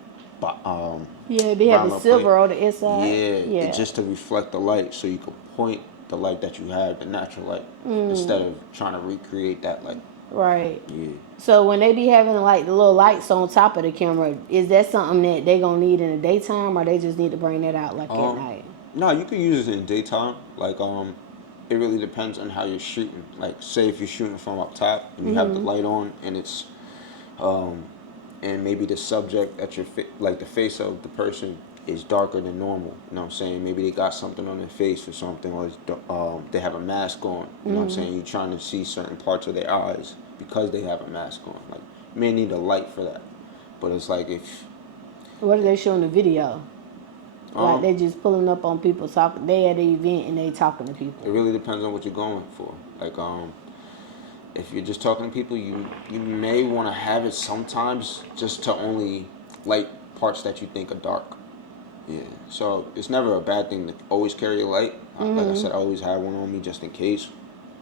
they have the silver on the inside. Yeah, it's just to reflect the light, so you can point the light that you have, the natural light, instead of trying to recreate that light. Right. Yeah. So when they be having like the little lights on top of the camera, is that something that they gonna need in the daytime, or they just need to bring that out like at night? No, you can use it in daytime. Like, it really depends on how you're shooting. Like, say if you're shooting from up top and you have the light on, and it's and maybe the subject at your like the face of the person is darker than normal. You know what I'm saying? Maybe they got something on their face or something, or they have a mask on. You know what I'm saying? You're trying to see certain parts of their eyes because they have a mask on. Like, you may need a light for that. But it's like, if... What are they showing the video? Like, they just pulling up on people talking. They at the event and they talking to people. It really depends on what you're going for. Like, if you're just talking to people, you may want to have it sometimes just to only light parts that you think are dark. Yeah. So it's never a bad thing to always carry a light. Like I said, I always have one on me just in case.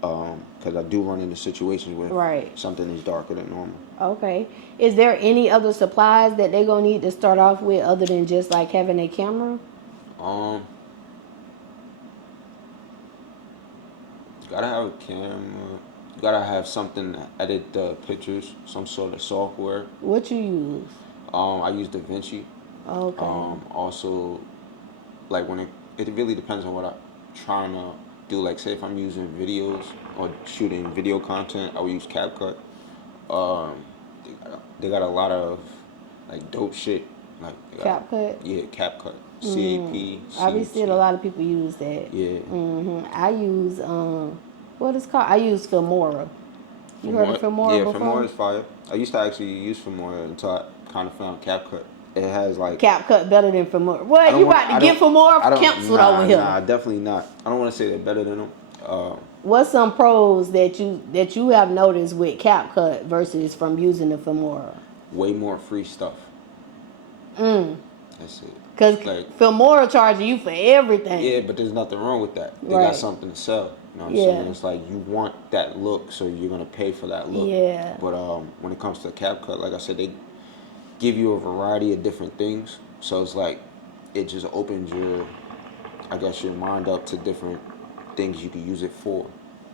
Because I do run into situations where something is darker than normal. Okay. Is there any other supplies that they gonna need to start off with other than just like having a camera? Gotta have a camera. Gotta have something to edit the pictures, some sort of software. What you use? I use DaVinci. Okay. Also, like, when it really depends on what I'm trying to do. Like, say if I'm using videos or shooting video content, I would use CapCut. They got a lot of like dope shit. Like CapCut. Yeah, CapCut. CAP. I be seeing a lot of people use that. Yeah. I use what is it called? I use Filmora. You heard of Filmora Yeah, before? Filmora is fire. I used to actually use Filmora until I kind of found CapCut. It has like CapCut better than Filmora. Well, you about to get Filmora canceled over here. Nah, definitely not. I don't want to say they're better than them. What's some pros that you have noticed with CapCut versus from using the Filmora? Way more free stuff. That's it. Because like, Filmora charging you for everything. Yeah, but there's nothing wrong with that. They Right. got something to sell. You know what I'm saying? It's like you want that look, so you're gonna pay for that look. Yeah. But when it comes to CapCut, like I said, they give you a variety of different things. So it's like it just opens your, I guess, your mind up to different things you can use it for.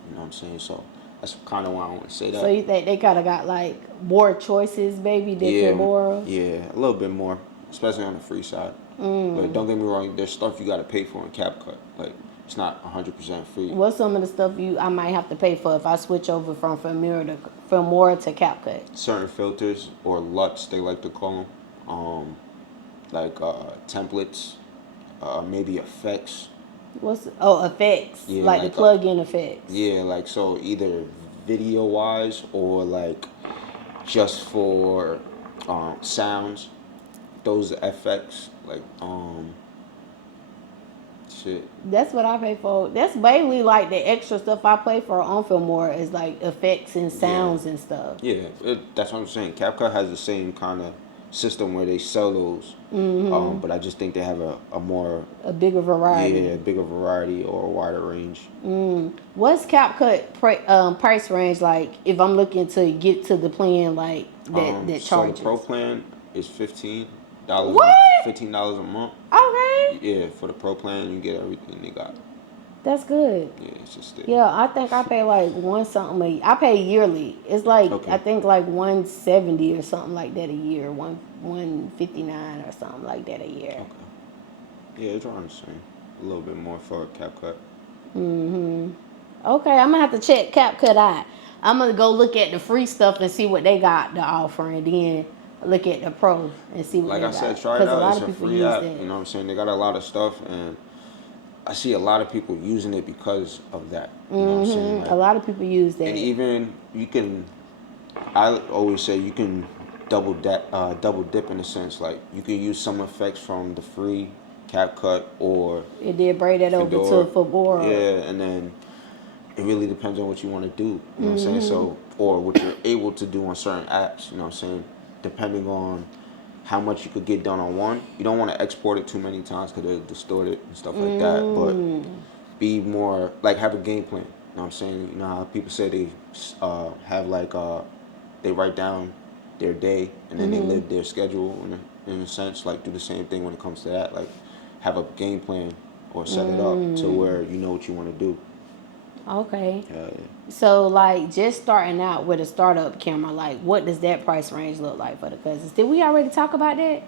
You know what I'm saying? So that's kind of why I want to say that. So you think they kind of got like more choices, maybe, than Filmora? Yeah, a little bit more, especially on the free side. But don't get me wrong, there's stuff you got to pay for in CapCut. Like, it's not 100% free. What's some of the stuff I might have to pay for if I switch over from Filmora to CapCut? Certain filters, or LUTs, they like to call them. Like templates, maybe effects. Effects? Yeah, like the plug-in effects? Yeah, like so either video-wise or like just for sounds. Those effects, like shit. That's what I pay for. That's basically like the extra stuff I pay for on Filmora is like effects and sounds and stuff. Yeah, that's what I'm saying. CapCut has the same kind of system where they sell those, but I just think they have a bigger variety. Yeah, a bigger variety or a wider range. What's CapCut price range like if I'm looking to get to the plan like that charges? So the pro plan is $15. What? $15 a month. Okay. Yeah, for the pro plan you get everything they got. That's good. Yeah, it's just Yeah, I think I pay like I pay yearly. It's like I think like $170 or something like that a year. $159 or something like that a year. Okay. Yeah, it's around the same. A little bit more for CapCut. Okay, I'm gonna have to check CapCut out. I'm gonna go look at the free stuff and see what they got to offer, and then look at the pro and see what like they I got. said, try it out. It's a free app. That. You know what I'm saying? They got a lot of stuff, and I see a lot of people using it because of that. You know what I'm saying? Like, a lot of people use that. And even I always say you can double dip in a sense. Like you can use some effects from the free CapCut or it did braid that over to Filmora. Yeah, and then it really depends on what you want to do. You know what I'm saying? So, or what you're able to do on certain apps. You know what I'm saying? Depending on how much you could get done on one. You don't want to export it too many times because it'll distort it and stuff like that. But be more, like, have a game plan. You know what I'm saying? You know how people say they have, like, they write down their day and then they live their schedule in a sense. Like, do the same thing when it comes to that. Like, have a game plan or set it up to where you know what you want to do. Okay. Yeah. So, like, just starting out with a startup camera, like, what does that price range look like for the Cuzns? Did we already talk about that?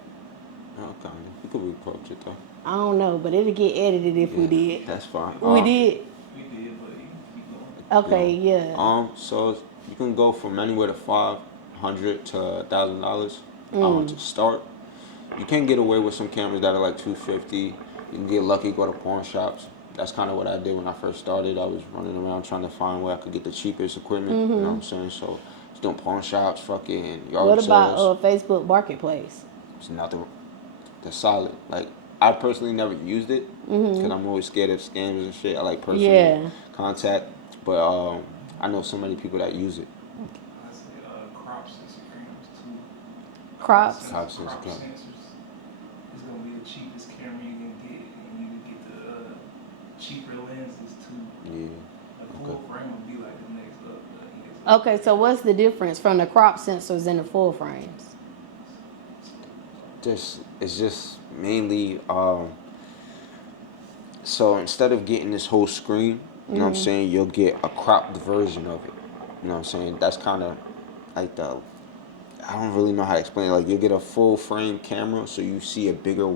Oh, kind of. We could approach it, though. I don't know, but it'll get edited if we did. That's fine. We did? We did, but you keep going. Okay, yeah. So you can go from anywhere to $500 to $1,000 to start. You can get away with some cameras that are like $250. You can get lucky, go to pawn shops. That's kind of what I did when I first started. I was running around trying to find where I could get the cheapest equipment. You know what I'm saying? So I was doing pawn shops, fucking yard sales. What about Facebook Marketplace? It's nothing. They're solid. Like, I personally never used it because I'm always scared of scammers and shit. I like personal contact, but I know so many people that use it. I say crops Instagrams too. Crops? Crop sensors. It's gonna be the cheapest camera you can get, and you can get the cheaper lenses too. Yeah. A full frame will be like the next up. Okay, so what's the difference from the crop sensors and the full frames? It's just mainly so instead of getting this whole screen, you know what I'm saying, you'll get a cropped version of it. You know what I'm saying? That's kind of like I don't really know how to explain it. Like, you'll get a full frame camera, so you see a bigger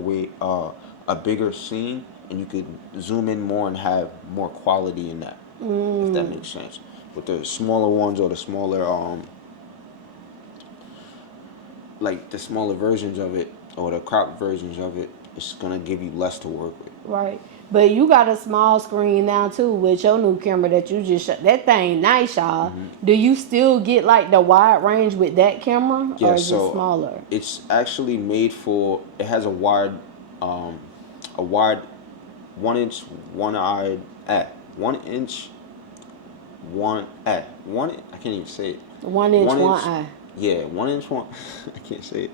scene, and you could zoom in more and have more quality in that. If that makes sense. With the smaller ones or the smaller like the smaller versions of it or the crop versions of it, it's gonna give you less to work with. Right. But you got a small screen now too with your new camera that you just shot. That thing nice, y'all. Do you still get like the wide range with that camera, Yeah, or is it so smaller? it's actually made for. It has um, a wide 1 inch, one-eyed at 1 inch, one. I can't even say it. 1 inch, 1 inch. one eye. Yeah, 1 inch one. I can't say it.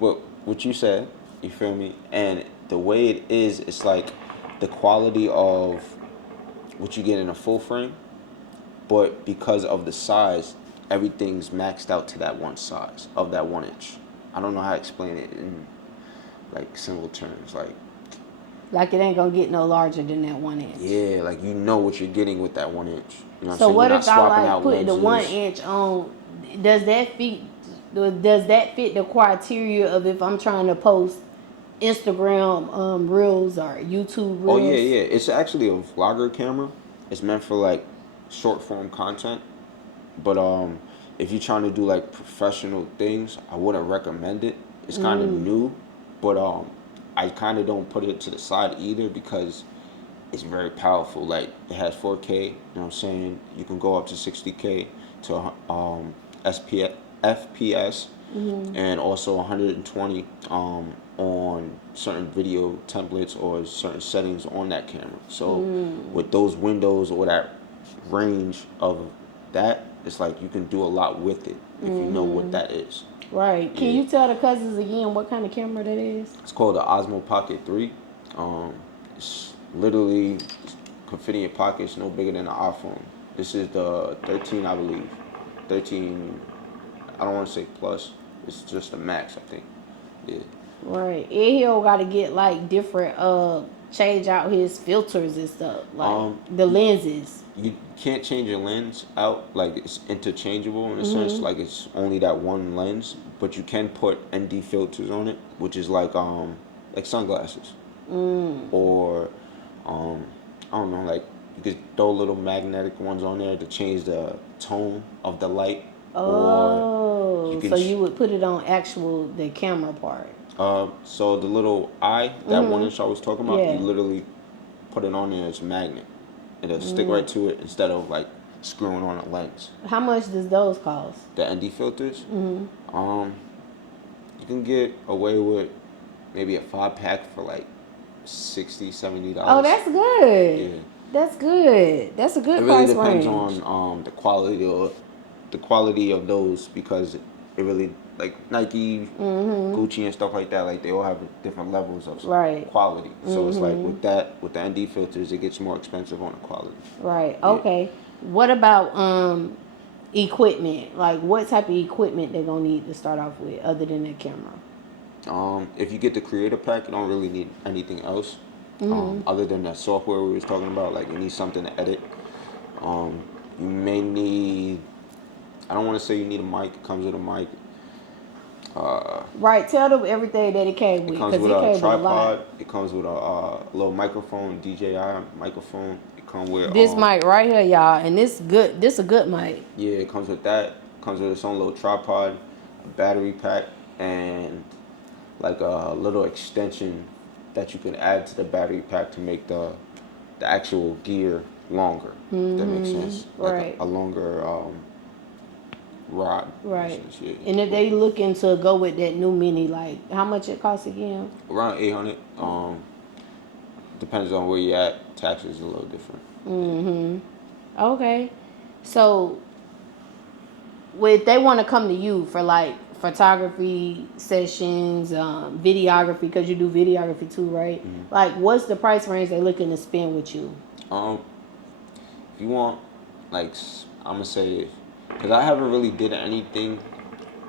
But what you said, you feel me? And the way it is, it's like the quality of what you get in a full frame, but because of the size, everything's maxed out to that one size of that 1 inch. I don't know how to explain it in like simple terms. Like it ain't gonna get no larger than that 1 inch. Yeah, like you know what you're getting with that 1 inch. You know what So I'm saying? what You're if not I swapping like out put the lenses. 1 inch on? Does that fit? Does that fit the criteria of if I'm trying to post Instagram reels or YouTube reels? Oh yeah, yeah. It's actually a vlogger camera. It's meant for like short form content. But if you're trying to do like professional things, I wouldn't recommend it. It's kind of new, but I kind of don't put it to the side either because it's very powerful. Like it has 4K. You know what I'm saying? You can go up to 60K to SPF, FPS, and also 120 on certain video templates or certain settings on that camera. So with those windows or that range of that, it's like you can do a lot with it if you know what that is. Right. Can Yeah. you tell the cousins again what kind of camera that is? It's called the Osmo Pocket 3. It's literally could fit in your pockets, no bigger than an iPhone. This is the 13, I believe. 13. I don't want to say plus. It's just the max, I think. Yeah. Right. And he'll got to get like different change out his filters and stuff, like the lenses. You can't change your lens out, like it's interchangeable in a sense, like it's only that one lens, but you can put ND filters on it, which is like sunglasses, or I don't know, like you could throw little magnetic ones on there to change the tone of the light. Or Oh, so you would put it on the camera part. So the little eye, that 1 inch I was talking about, Yeah. you literally put it on there as a magnet. It'll stick right to it instead of like screwing on a lens. How much does those cost? The ND filters, you can get away with maybe a 5-pack for like $60, $70. Oh, that's good. Yeah. That's good. That's a good It really price depends range. on the quality of those, because it really, like Nike, Gucci and stuff like that, like they all have different levels of Right. quality. So it's like with the ND filters, it gets more expensive on the quality. Right. Yeah. Okay. What about equipment? Like what type of equipment they're gonna need to start off with other than the camera? If you get the creator pack, you don't really need anything else other than that software we was talking about. Like you need something to edit. You may need. I don't want to say you need a mic. It comes with a mic. Right. Tell them everything that it came with. It comes with it a came with a tripod. lot. It comes with a little microphone, DJI microphone. It comes with This mic right here, y'all, and this good. This a good mic. yeah. It comes with that. It comes with its own little tripod, a battery pack, and like a little extension that you can add to the battery pack to make the actual gear longer. If that makes sense. Like Right. a longer rod. Right. Yeah. And if they looking to go with that new mini, like how much it costs again? Around 800. Depends on where you're at. Taxes is a little different. Okay. So, if they want to come to you for like photography sessions, videography, because you do videography too, right? Like, what's the price range they looking to spend with you? If you want, like, I'm gonna say, because I haven't really did anything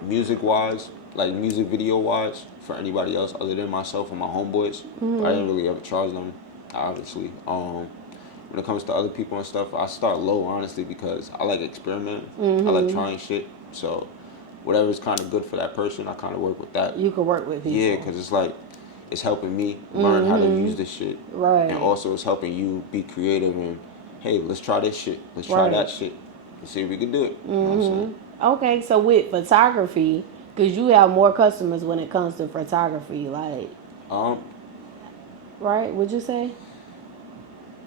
music wise, like music video wise, for anybody else other than myself and my homeboys. I didn't really ever charge them, obviously. When it comes to other people and stuff, I start low, honestly, because I like experimenting. I like trying shit. So whatever's kind of good for that person, I kind of work with that. You can work with people. Yeah, because it's like, it's helping me learn how to use this shit. Right. And also it's helping you be creative and, hey, let's try this shit. Let's try that shit. And see if we can do it. You know what I'm saying? Okay, so with photography, Because you have more customers when it comes to photography, like, right? Would you say?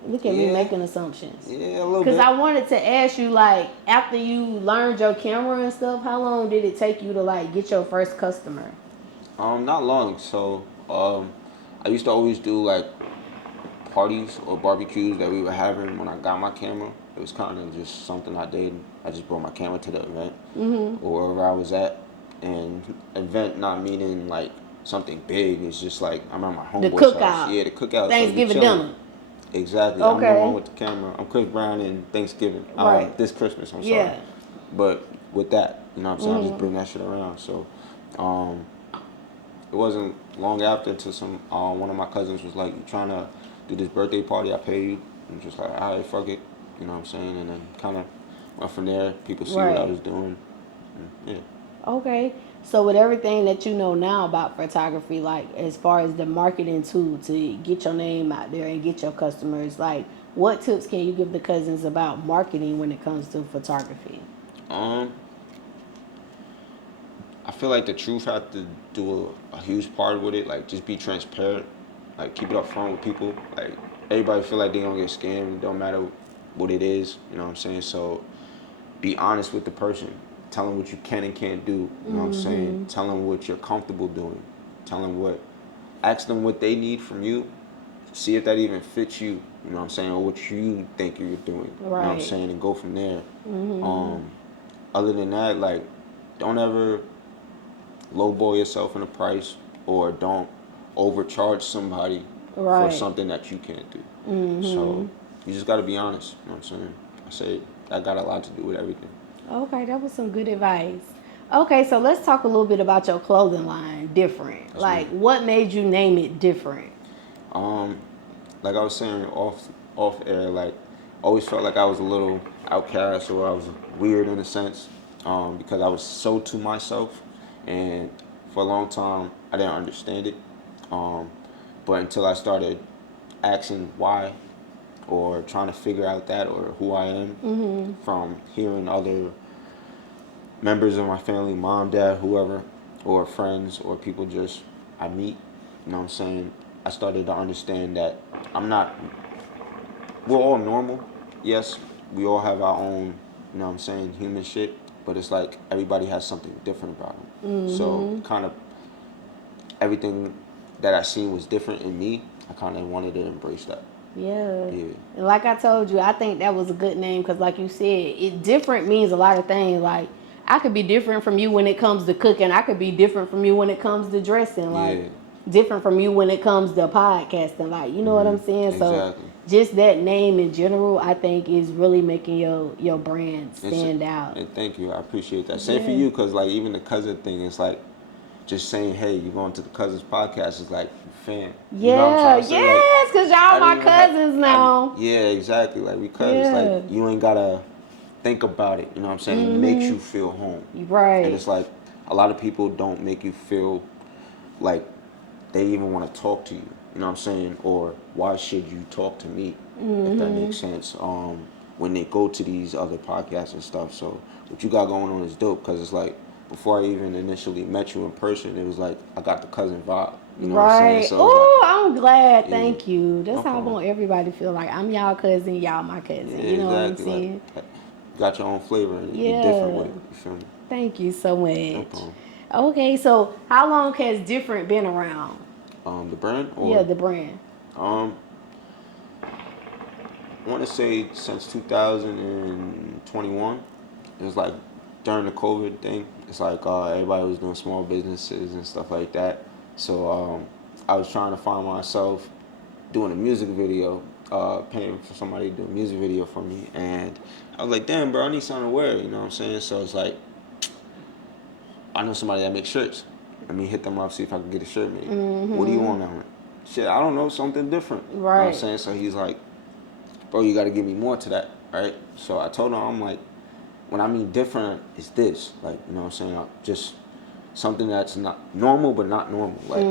Look at me making assumptions. Yeah, a little bit. Because I wanted to ask you, like, after you learned your camera and stuff, how long did it take you to, like, get your first customer? Not long. So, I used to always do like parties or barbecues that we were having when I got my camera. It was kind of just something I did. I just brought my camera to the event or wherever I was at. And event not meaning like something big. It's just like I'm at my homeboy's house. Yeah, the cookout. Thanksgiving dinner. Exactly. I'm the one with the camera. I'm Chris Brown in Thanksgiving. Right. This Christmas, I'm sorry. But with that, you know what I'm saying? I just bring that shit around. So, it wasn't long after until one of my cousins was like, "You trying to do this birthday party? I pay you." I'm just like, "All right, fuck it." You know what I'm saying? And then kind of went from there. People see what I was doing. Yeah. Okay. So with everything that you know now about photography, like as far as the marketing tool to get your name out there and get your customers, like what tips can you give the Cuzns about marketing when it comes to photography? I feel like the truth had to do a huge part with it. Like, just be transparent. Like, keep it up front with people. Like, everybody feel like they gonna get scammed. It don't matter what it is. You know what I'm saying? So, be honest with the person. Tell them what you can and can't do. You know what I'm saying? Tell them what you're comfortable doing. Tell them ask them what they need from you. See if that even fits you. You know what I'm saying? Or what you think you're doing. You know what I'm saying? And go from there. Other than that, like, don't ever lowball yourself in a price, or don't overcharge somebody for something that you can't do. So you just got to be honest. You know what I'm saying? I say that got a lot to do with everything. Okay, that was some good advice. Okay, so let's talk a little bit about your clothing line, Different. That's like, what made you name it Different? Like I was saying off air, like, always felt like I was a little outcast, or I was weird in a sense, because I was so to myself. And for a long time, I didn't understand it. But until I started asking why, or trying to figure out that, or who I am, from hearing other members of my family, mom, dad, whoever, or friends, or people just I meet, you know what I'm saying? I started to understand that we're all normal. Yes, we all have our own, you know what I'm saying, human shit. But it's like everybody has something different about them. So kind of everything that I seen was different in me. I kind of wanted to embrace that. Yeah. And like I told you, I think that was a good name because, like you said, different means a lot of things. Like, I could be different from you when it comes to cooking. I could be different from you when it comes to dressing. Like, different from you when it comes to podcasting. Like, you know what I'm saying? Exactly. So just that name in general, I think, is really making your brand stand out. And thank you. I appreciate that. Same for you, because, like, even the Cuzn thing, it's like just saying, hey, you're going to the Cuzns podcast is like, fan. Yeah, you know what I'm yes, because y'all my cousins now. Yeah, exactly. Like, we cousins. Like, you ain't got to think about it. You know what I'm saying? It makes you feel home. Right. And it's like, a lot of people don't make you feel like they even want to talk to you. You know what I'm saying? Or why should you talk to me? If that makes sense. When they go to these other podcasts and stuff. So what you got going on is dope, because it's like, before I even initially met you in person, it was like I got the Cuzn vibe. You know what I'm saying? So oh, like, I'm glad. Thank you. That's how I want everybody to feel. Like, I'm y'all cousin, y'all my cousin. You know what I'm saying? Like, you got your own flavor, and you're different with it. You feel me? Thank you so much. Okay, so how long has Different been around? The brand? Or? The brand. I want to say since 2021. It was like during the COVID thing. It's like everybody was doing small businesses and stuff like that. So I was trying to find myself doing a music video, paying for somebody to do a music video for me. And I was like, damn, bro, I need something to wear. You know what I'm saying? So it's like, I know somebody that makes shirts. Let me hit them up, see if I can get a shirt made. What do you want on it? Shit, I don't know, something different. Right. You know what I'm saying? So he's like, bro, you got to give me more to that, right? So I told him, I'm like, when I mean different, it's this. Like, you know what I'm saying? Just something that's not normal, but not normal. Like,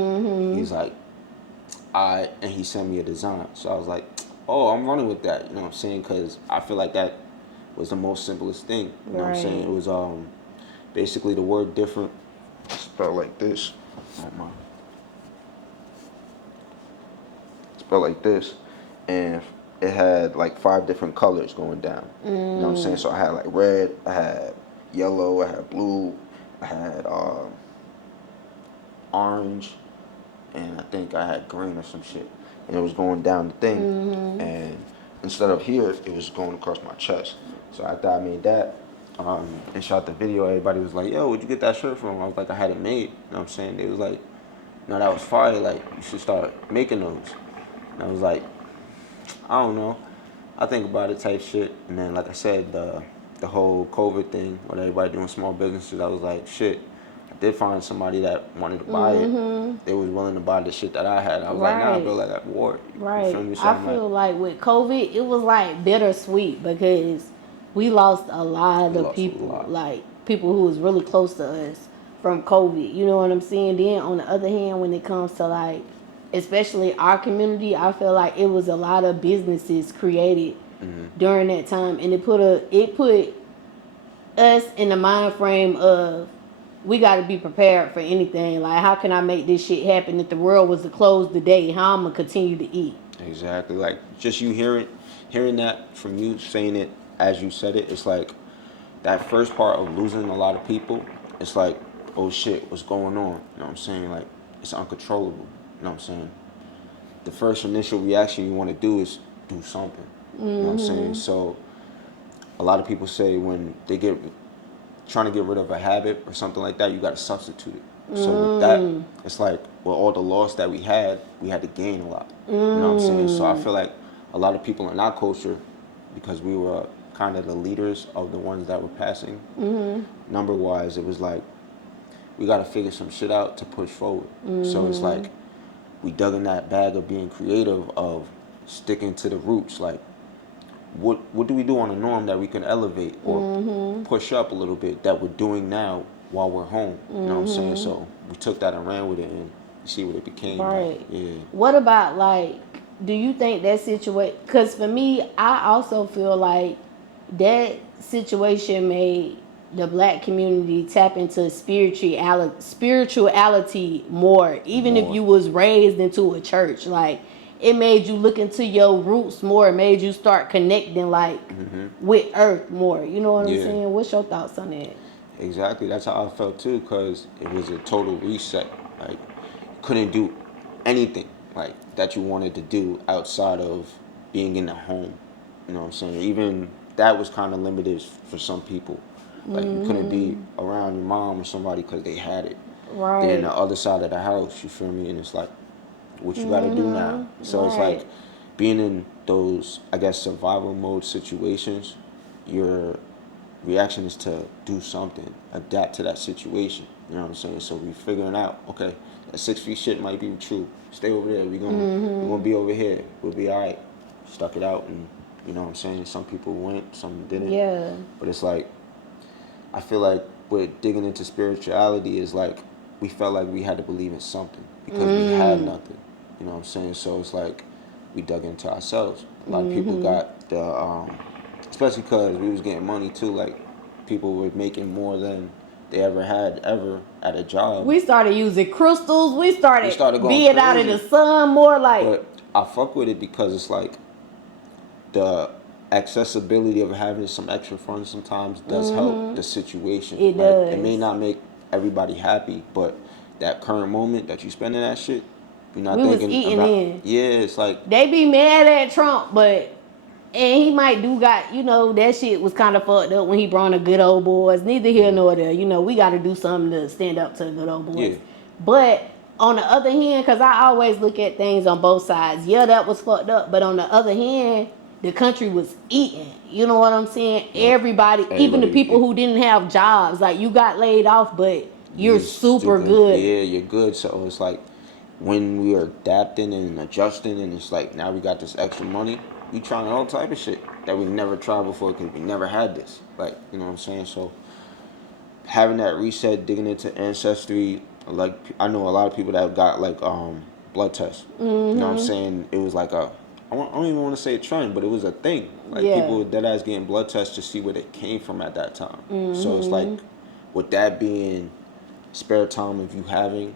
he's like, and he sent me a design. So I was like, oh, I'm running with that. You know what I'm saying? Because I feel like that was the most simplest thing. You know what I'm saying? It was basically the word different spelled like this. Oh my. Spelled like this, and it had like 5 different colors going down. You know what I'm saying? So I had like red, I had yellow, I had blue, I had orange, and I think I had green or some shit. And it was going down the thing, and instead of here, it was going across my chest. So after I made that, and shot the video, everybody was like, "Yo, where'd you get that shirt from?" I was like, "I had it made." You know what I'm saying? They was like, "No, that was fire. Like, you should start making those." And I was like, I don't know. I think about it type shit. And then, like I said, the whole COVID thing, with everybody doing small businesses, I was like, shit. I did find somebody that wanted to buy it. They was willing to buy the shit that I had. I was like, nah, bro, like, I wore it. Right. You feel me? So I feel like with COVID, it was like bittersweet because we lost a lot of people, like people who was really close to us from COVID. You know what I'm saying? Then on the other hand, when it comes to like, especially our community, I feel like it was a lot of businesses created during that time, and it put us in the mind frame of we got to be prepared for anything. Like, how can I make this shit happen if the world was to close today? How I'm gonna continue to eat? Exactly. Like, just you hearing that from you, saying it as you said it, it's like that first part of losing a lot of people. It's like, oh shit, what's going on? You know what I'm saying? Like, it's uncontrollable. You know what I'm saying? The first initial reaction you want to do is do something. You know what I'm saying? So a lot of people say when they trying to get rid of a habit or something like that, you got to substitute it. So with that, it's like with all the loss that we had to gain a lot. You know what I'm saying? So I feel like a lot of people in our culture, because we were kind of the leaders of the ones that were passing, number-wise, it was like we got to figure some shit out to push forward. So it's like we dug in that bag of being creative, of sticking to the roots. Like, what do we do on a norm that we can elevate or push up a little bit that we're doing now while we're home? You know what I'm saying? So we took that and ran with it, and you see what it became. Right. Like, yeah. What about, like, do you think that situation, because for me, I also feel like that situation made the black community tap into spirituality more, even if you was raised into a church. Like, it made you look into your roots more. It made you start connecting, like, with earth more. You know what I'm saying? What's your thoughts on that? Exactly. That's how I felt too, because it was a total reset. Like, you couldn't do anything like that you wanted to do outside of being in the home. You know what I'm saying? Even that was kind of limited for some people. Like, you couldn't be around your mom or somebody because they had it. Right. They're in the other side of the house, you feel me? And it's like, what you got to do now? So it's like being in those, I guess, survival mode situations, your reaction is to do something, adapt to that situation. You know what I'm saying? So we figuring out, okay, that 6 feet shit might be true. Stay over there. We're gonna be over here. We'll be all right. Stuck it out, and you know what I'm saying? Some people went, some didn't. Yeah. But it's like, I feel like with digging into spirituality is like we felt like we had to believe in something because we had nothing. You know what I'm saying? So it's like we dug into ourselves. A lot of people got the, especially because we was getting money too. Like, people were making more than they ever had at a job. We started using crystals. We started going being out in the sun more. Like, but I fuck with it because it's like the accessibility of having some extra funds sometimes does help the situation. It does. It may not make everybody happy, but that current moment that you spending that shit, you're not thinking was eating about. in. Yeah, it's like they be mad at Trump, and he might that shit was kind of fucked up when he brought the good old boys. Neither here nor there. We got to do something to stand up to the good old boys. Yeah. But on the other hand, because I always look at things on both sides. Yeah, that was fucked up. But on the other hand, the country was eating. You know what I'm saying? Yep. Everybody, even the people who didn't have jobs, like, you got laid off, but you're super good. Yeah, you're good. So it's like when we are adapting and adjusting, and it's like now we got this extra money, we trying all type of shit that we never tried before because we never had this. Like, you know what I'm saying? So having that reset, digging into ancestry, like, I know a lot of people that got like blood tests. You know what I'm saying? It was like I don't even want to say a trend, but it was a thing. Like, people were dead ass getting blood tests to see where it came from at that time. So it's like, with that being spare time, if you having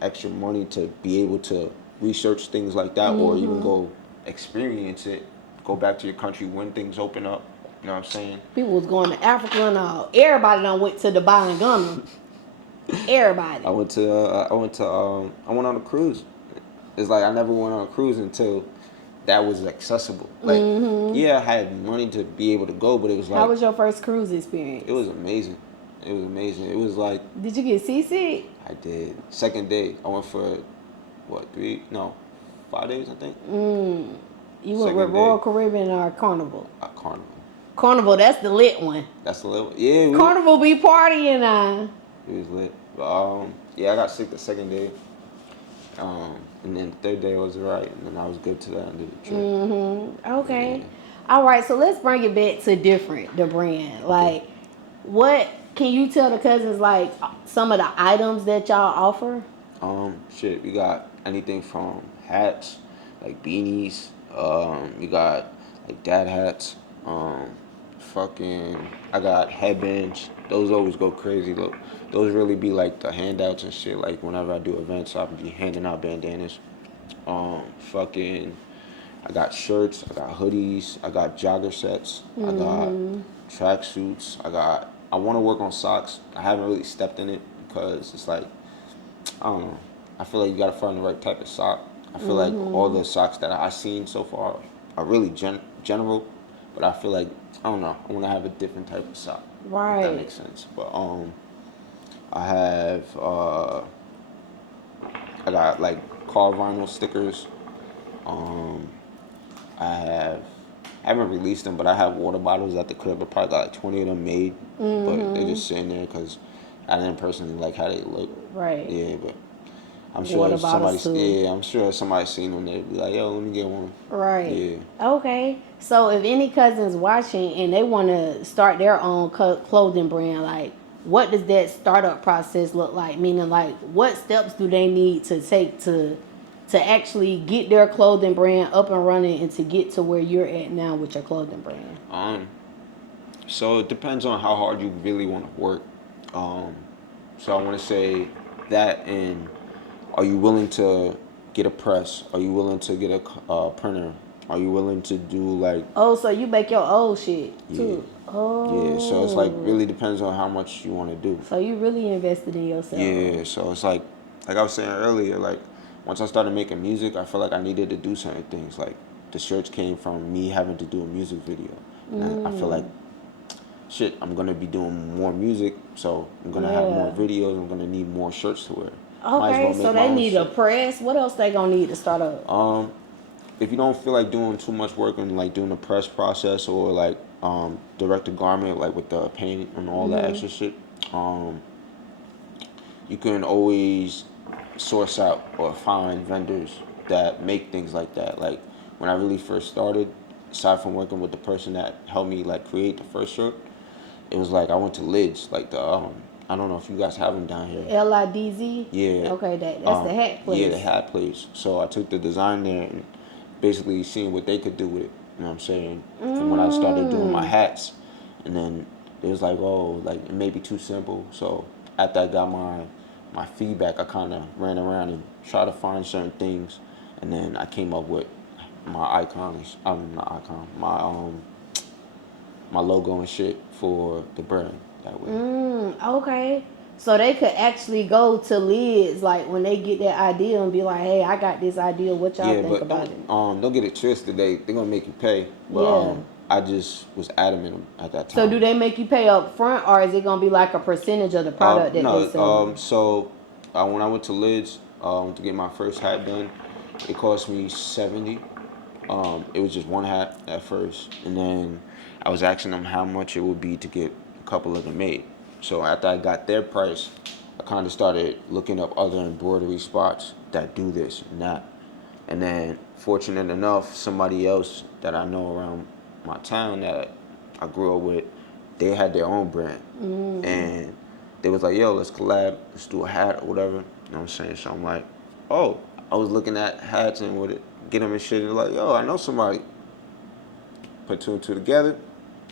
extra money to be able to research things like that, or even go experience it, go back to your country when things open up. You know what I'm saying? People was going to Africa and all. Everybody done went to Dubai and Ghana. Everybody. I went on a cruise. It's like I never went on a cruise until that was accessible. Like, yeah, I had money to be able to go, but it was like, How was your first cruise experience? it was amazing. It was amazing. It was like, Did you get seasick? I did. Second day, I went for what, 5 days, I think. You went with Royal Caribbean or Carnival? Carnival. Carnival, that's the lit one. That's the lit one. Yeah. Carnival be partying. It was lit. But, yeah, I got sick the second day. And then the third day was right, and then I was good to the end of the trip. Okay. Yeah. All right, so let's bring it back to the brand. Like, what can you tell the cousins, like, some of the items that y'all offer? Shit, we got anything from hats, like beanies. We got like dad hats. I got headbands. Those always go crazy. Look, those really be like the handouts and shit. Like whenever I do events, I'll be handing out bandanas. I got shirts. I got hoodies. I got jogger sets. I got track suits. I want to work on socks. I haven't really stepped in it because it's like, I don't know. I feel like you gotta find the right type of sock. I feel like all the socks that I've seen so far are really general, but I feel like, I don't know, I want to have a different type of sock. Right. If that makes sense. But I have I got like car vinyl stickers. I haven't released them, but I have water bottles at the crib. I probably got like 20 of them made, but they're just sitting there because I didn't personally like how they look. Right. Yeah, but I'm Water sure bottles too. I'm sure somebody's seen them. They'd be like, "Yo, let me get one." Right. Yeah. Okay. So if any cousins watching and they want to start their own clothing brand, like, what does that startup process look like? Meaning, like, what steps do they need to take to actually get their clothing brand up and running and to get to where you're at now with your clothing brand? So it depends on how hard you really want to work. So I want to say that, and are you willing to get a press? Are you willing to get a printer? Are you willing to do like? Oh, so you make your old shit too? Yeah. Oh. Yeah, so it's like really depends on how much you want to do. So you really invested in yourself. Yeah, so it's like I was saying earlier, like once I started making music, I felt like I needed to do certain things. Like the shirts came from me having to do a music video, and I feel like, shit, I'm gonna be doing more music, so I'm gonna have more videos. I'm gonna need more shirts to wear. Okay, so they need a press. What else they gonna need to start up? If you don't feel like doing too much work and like doing the press process or like direct a garment like with the paint and all that extra shit, you can always source out or find vendors that make things like that. Like when I really first started, aside from working with the person that helped me like create the first shirt, it was like I went to Lids, like the I don't know if you guys have them down here. LIDZ? Yeah. Okay, that's the hat place. Yeah, the hat place. So I took the design there and basically seeing what they could do with it. You know what I'm saying? From when I started doing my hats, and then it was like, oh, like it may be too simple. So after I got my feedback, I kind of ran around and tried to find certain things, and then I came up with my icons. My logo and shit for the brand that way. Okay. So they could actually go to Lids, like when they get that idea and be like, hey, I got this idea. What y'all think about it? Don't get it twisted. They're gonna make you pay. But I just was adamant at that time. So do they make you pay up front, or is it gonna be like a percentage of the product that they sell? So when I went to Lids to get my first hat done, it cost me $70. It was just one hat at first, and then I was asking them how much it would be to get a couple of them made. So after I got their price, I kind of started looking up other embroidery spots that do this and that. And then, fortunate enough, somebody else that I know around my town that I grew up with, they had their own brand. And they was like, yo, let's collab, let's do a hat or whatever. You know what I'm saying? So I'm like, oh, I was looking at hats and get them and shit. And like, yo, I know somebody. Put two and two together.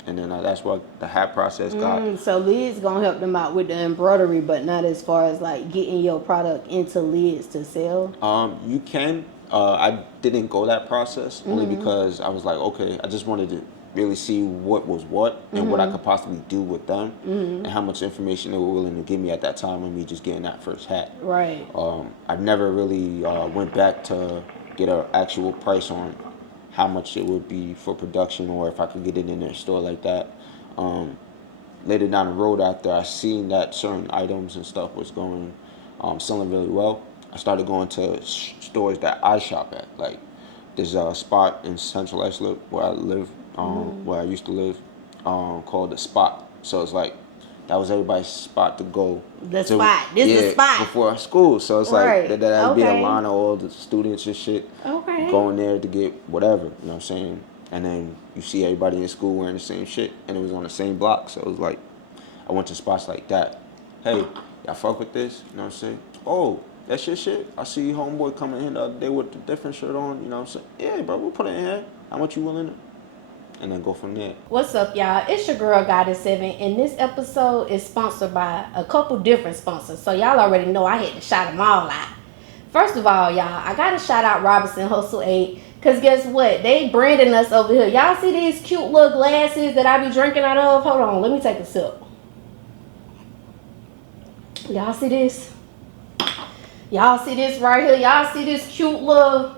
and then that's what the hat process got. So lids gonna help them out with the embroidery, but not as far as like getting your product into lids to sell. You can. I didn't go that process only because I was like, okay, I just wanted to really see what was what and what I could possibly do with them and how much information they were willing to give me at that time of me just getting that first hat. Right. I never really went back to get an actual price on how much it would be for production or if I could get it in their store like that. Later down the road, after I seen that certain items and stuff was going selling really well, I started going to stores that I shop at. Like there's a spot in Central Islip where I live, where I used to live, called the Spot. So it's like that was everybody's spot to go. The spot. This is the spot before school. So it's like that'd be a Okay. line of all the students and shit Okay. going there to get whatever. You know what I'm saying? And then you see everybody in school wearing the same shit, and it was on the same block. So it was like I went to spots like that. Hey, y'all fuck with this? You know what I'm saying? Oh, that's your shit? I see homeboy coming in the other day with a different shirt on. You know what I'm saying? Yeah, bro, we'll put it in here. How much you willing to? And then go from there. What's up, y'all? It's your girl, Goddess7, and this episode is sponsored by a couple different sponsors. So y'all already know I had to shout them all out. First of all, y'all, I gotta shout out Robinson Hustle 8. Cause guess what? They branding us over here. Y'all see these cute little glasses that I be drinking out of? Hold on, let me take a sip. Y'all see this? Y'all see this right here? Y'all see this cute little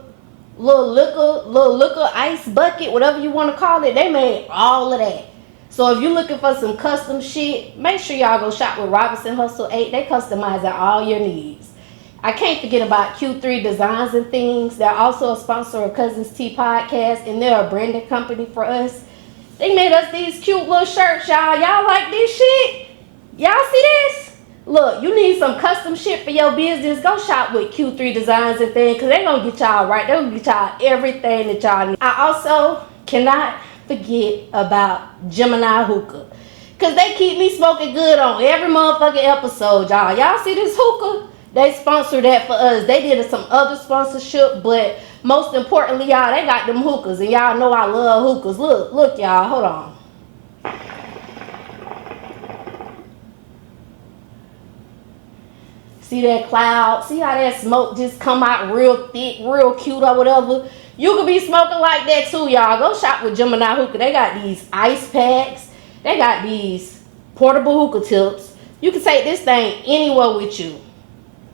liquor ice bucket, whatever you want to call it? They made all of that. So if you're looking for some custom shit, make sure y'all go shop with Robinson Hustle 8. They customize all your needs. I can't forget about Q3 Designs and Things. They're also a sponsor of Cuzn podcast, and they're a branding company for us. They made us these cute little shirts, y'all. Y'all like this shit? Y'all see this? Look, you need some custom shit for your business, go shop with Q3 Designs and Things, because they're going to get y'all right. They're going to get y'all everything that y'all need. I also cannot forget about Geminiih Hookah, because they keep me smoking good on every motherfucking episode, y'all. Y'all see this hookah? They sponsored that for us. They did some other sponsorship, but most importantly, y'all, they got them hookahs, and y'all know I love hookahs. Look, y'all, hold on. See that cloud? See how that smoke just come out real thick, real cute or whatever? You could be smoking like that too, y'all. Go shop with Geminiih Hookah. They got these ice packs. They got these portable hookah tips. You can take this thing anywhere with you.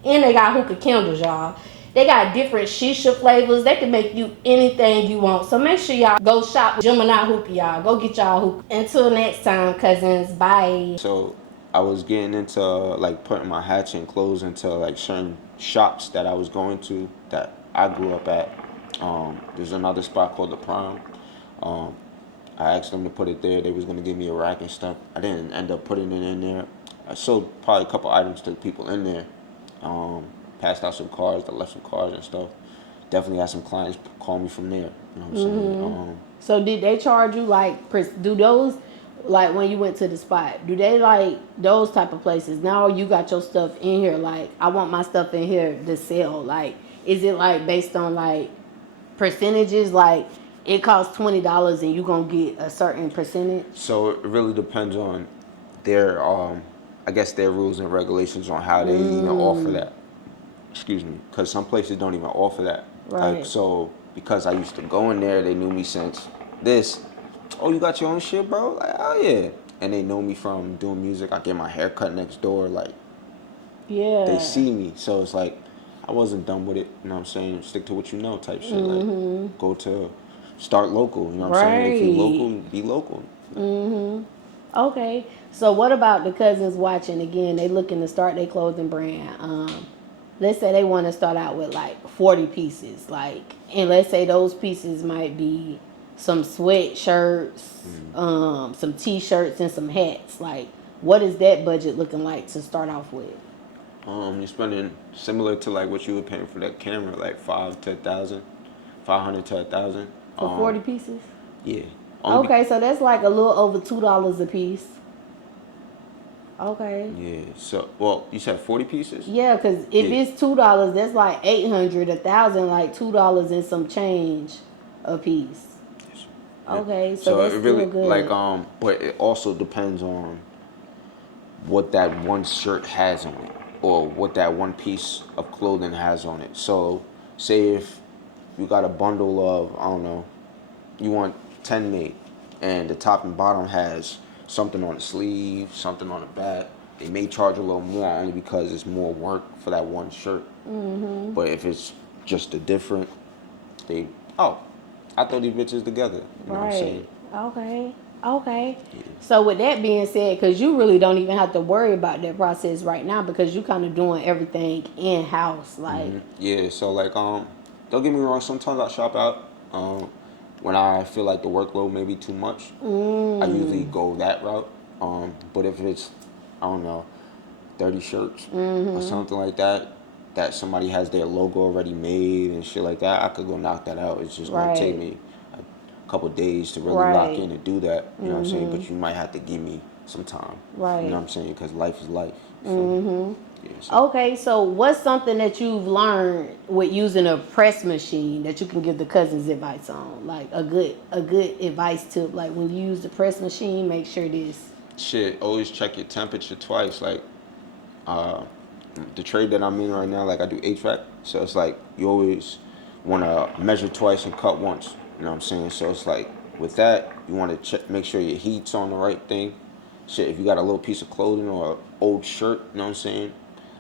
And they got hookah candles, y'all. They got different shisha flavors. They can make you anything you want. So make sure y'all go shop with Geminiih Hookah, y'all. Go get y'all hookah. Until next time, cousins. Bye. So I was getting into like putting my hats and clothes into like certain shops that I was going to that I grew up at. There's another spot called the Prime. I asked them to put it there. They was gonna give me a rack and stuff. I didn't end up putting it in there. I sold probably a couple items to the people in there. Passed out some cards. I left some cards and stuff. Definitely had some clients call me from there. You know what I'm saying? So did they charge you like do those? Like when you went to the spot, do they like those type of places? Now you got your stuff in here. Like I want my stuff in here to sell. Like is it like based on like percentages? Like it costs $20 and you gonna get a certain percentage? So it really depends on their, I guess their rules and regulations on how they even offer that. Excuse me, because some places don't even offer that. Right. Like so, because I used to go in there, they knew me since this. Oh, you got your own shit, bro? Like, oh yeah. And they know me from doing music. I get my hair cut next door. Like, Yeah. they see me. So it's like, I wasn't done with it. You know what I'm saying? Stick to what you know type shit. Like, go to, start local. You know what I'm saying? If you local, be local. Okay. So what about the cousins watching again? They looking to start their clothing brand. Let's say they want to start out with like 40 pieces. Like, and let's say those pieces might be some sweatshirts, some t-shirts, and some hats. Like, what is that budget looking like to start off with? You're spending similar to like what you would pay for that camera, like $500 to $1,000. For 40 pieces? Yeah. Okay, so that's like a little over $2 a piece. Okay. Yeah. So, well, you said 40 pieces? Yeah, because if it's $2, that's like 800, 1,000, like $2 and some change a piece. Okay, so that's it still really like good. but it also depends on what that one shirt has on it or what that one piece of clothing has on it. So say if you got a bundle of, I don't know, you want 10 made and the top and bottom has something on the sleeve, something on the back, they may charge a little more only because it's more work for that one shirt. But if it's just a different, they, oh, I throw these bitches together. You know what I'm Right. saying? Okay. Okay. So with that being said, because you really don't even have to worry about that process right now because you kind of doing everything in house, like. Yeah, so like don't get me wrong, sometimes I shop out. When I feel like the workload may be too much, I usually go that route. But if it's, I don't know, 30 shirts or something like that, that somebody has their logo already made and shit like that, I could go knock that out. It's just gonna take Right. me a couple days to really lock Right. in and do that. You know what I'm saying? But you might have to give me some time. You know Right. what I'm saying? Because life is life. You feel me? Yeah, so. Okay, so what's something that you've learned with using a press machine that you can give the cousins advice on? Like a good advice tip. Like when you use the press machine, make sure this. Shit, always check your temperature twice. Like, uh, the trade that I'm in right now, like I do HVAC, so it's like you always want to measure twice and cut once. You know what I'm saying? So it's like with that, you want to check, make sure your heat's on the right thing. Shit, if you got a little piece of clothing or an old shirt, you know what I'm saying?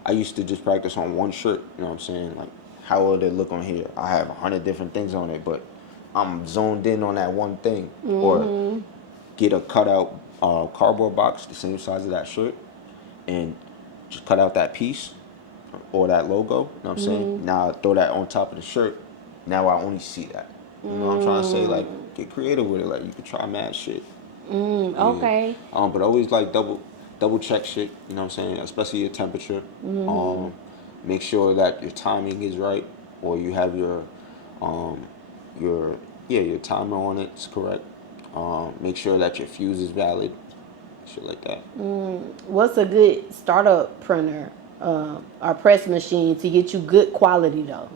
I used to just practice on one shirt. You know what I'm saying? Like, how would it look on here? I have 100 different things on it, but I'm zoned in on that one thing. Or get a cutout cardboard box the same size of that shirt and just cut out that piece or that logo. You know what I'm saying? Now I throw that on top of the shirt. Now I only see that. You know what I'm trying to say? Like, get creative with it. Like, you could try mad shit. Yeah. Okay. But always like double check shit. You know what I'm saying? Especially your temperature. Make sure that your timing is right, or you have um, your your timer on it is correct. Make sure that your fuse is valid. Shit like that. What's a good startup printer or press machine to get you good quality though?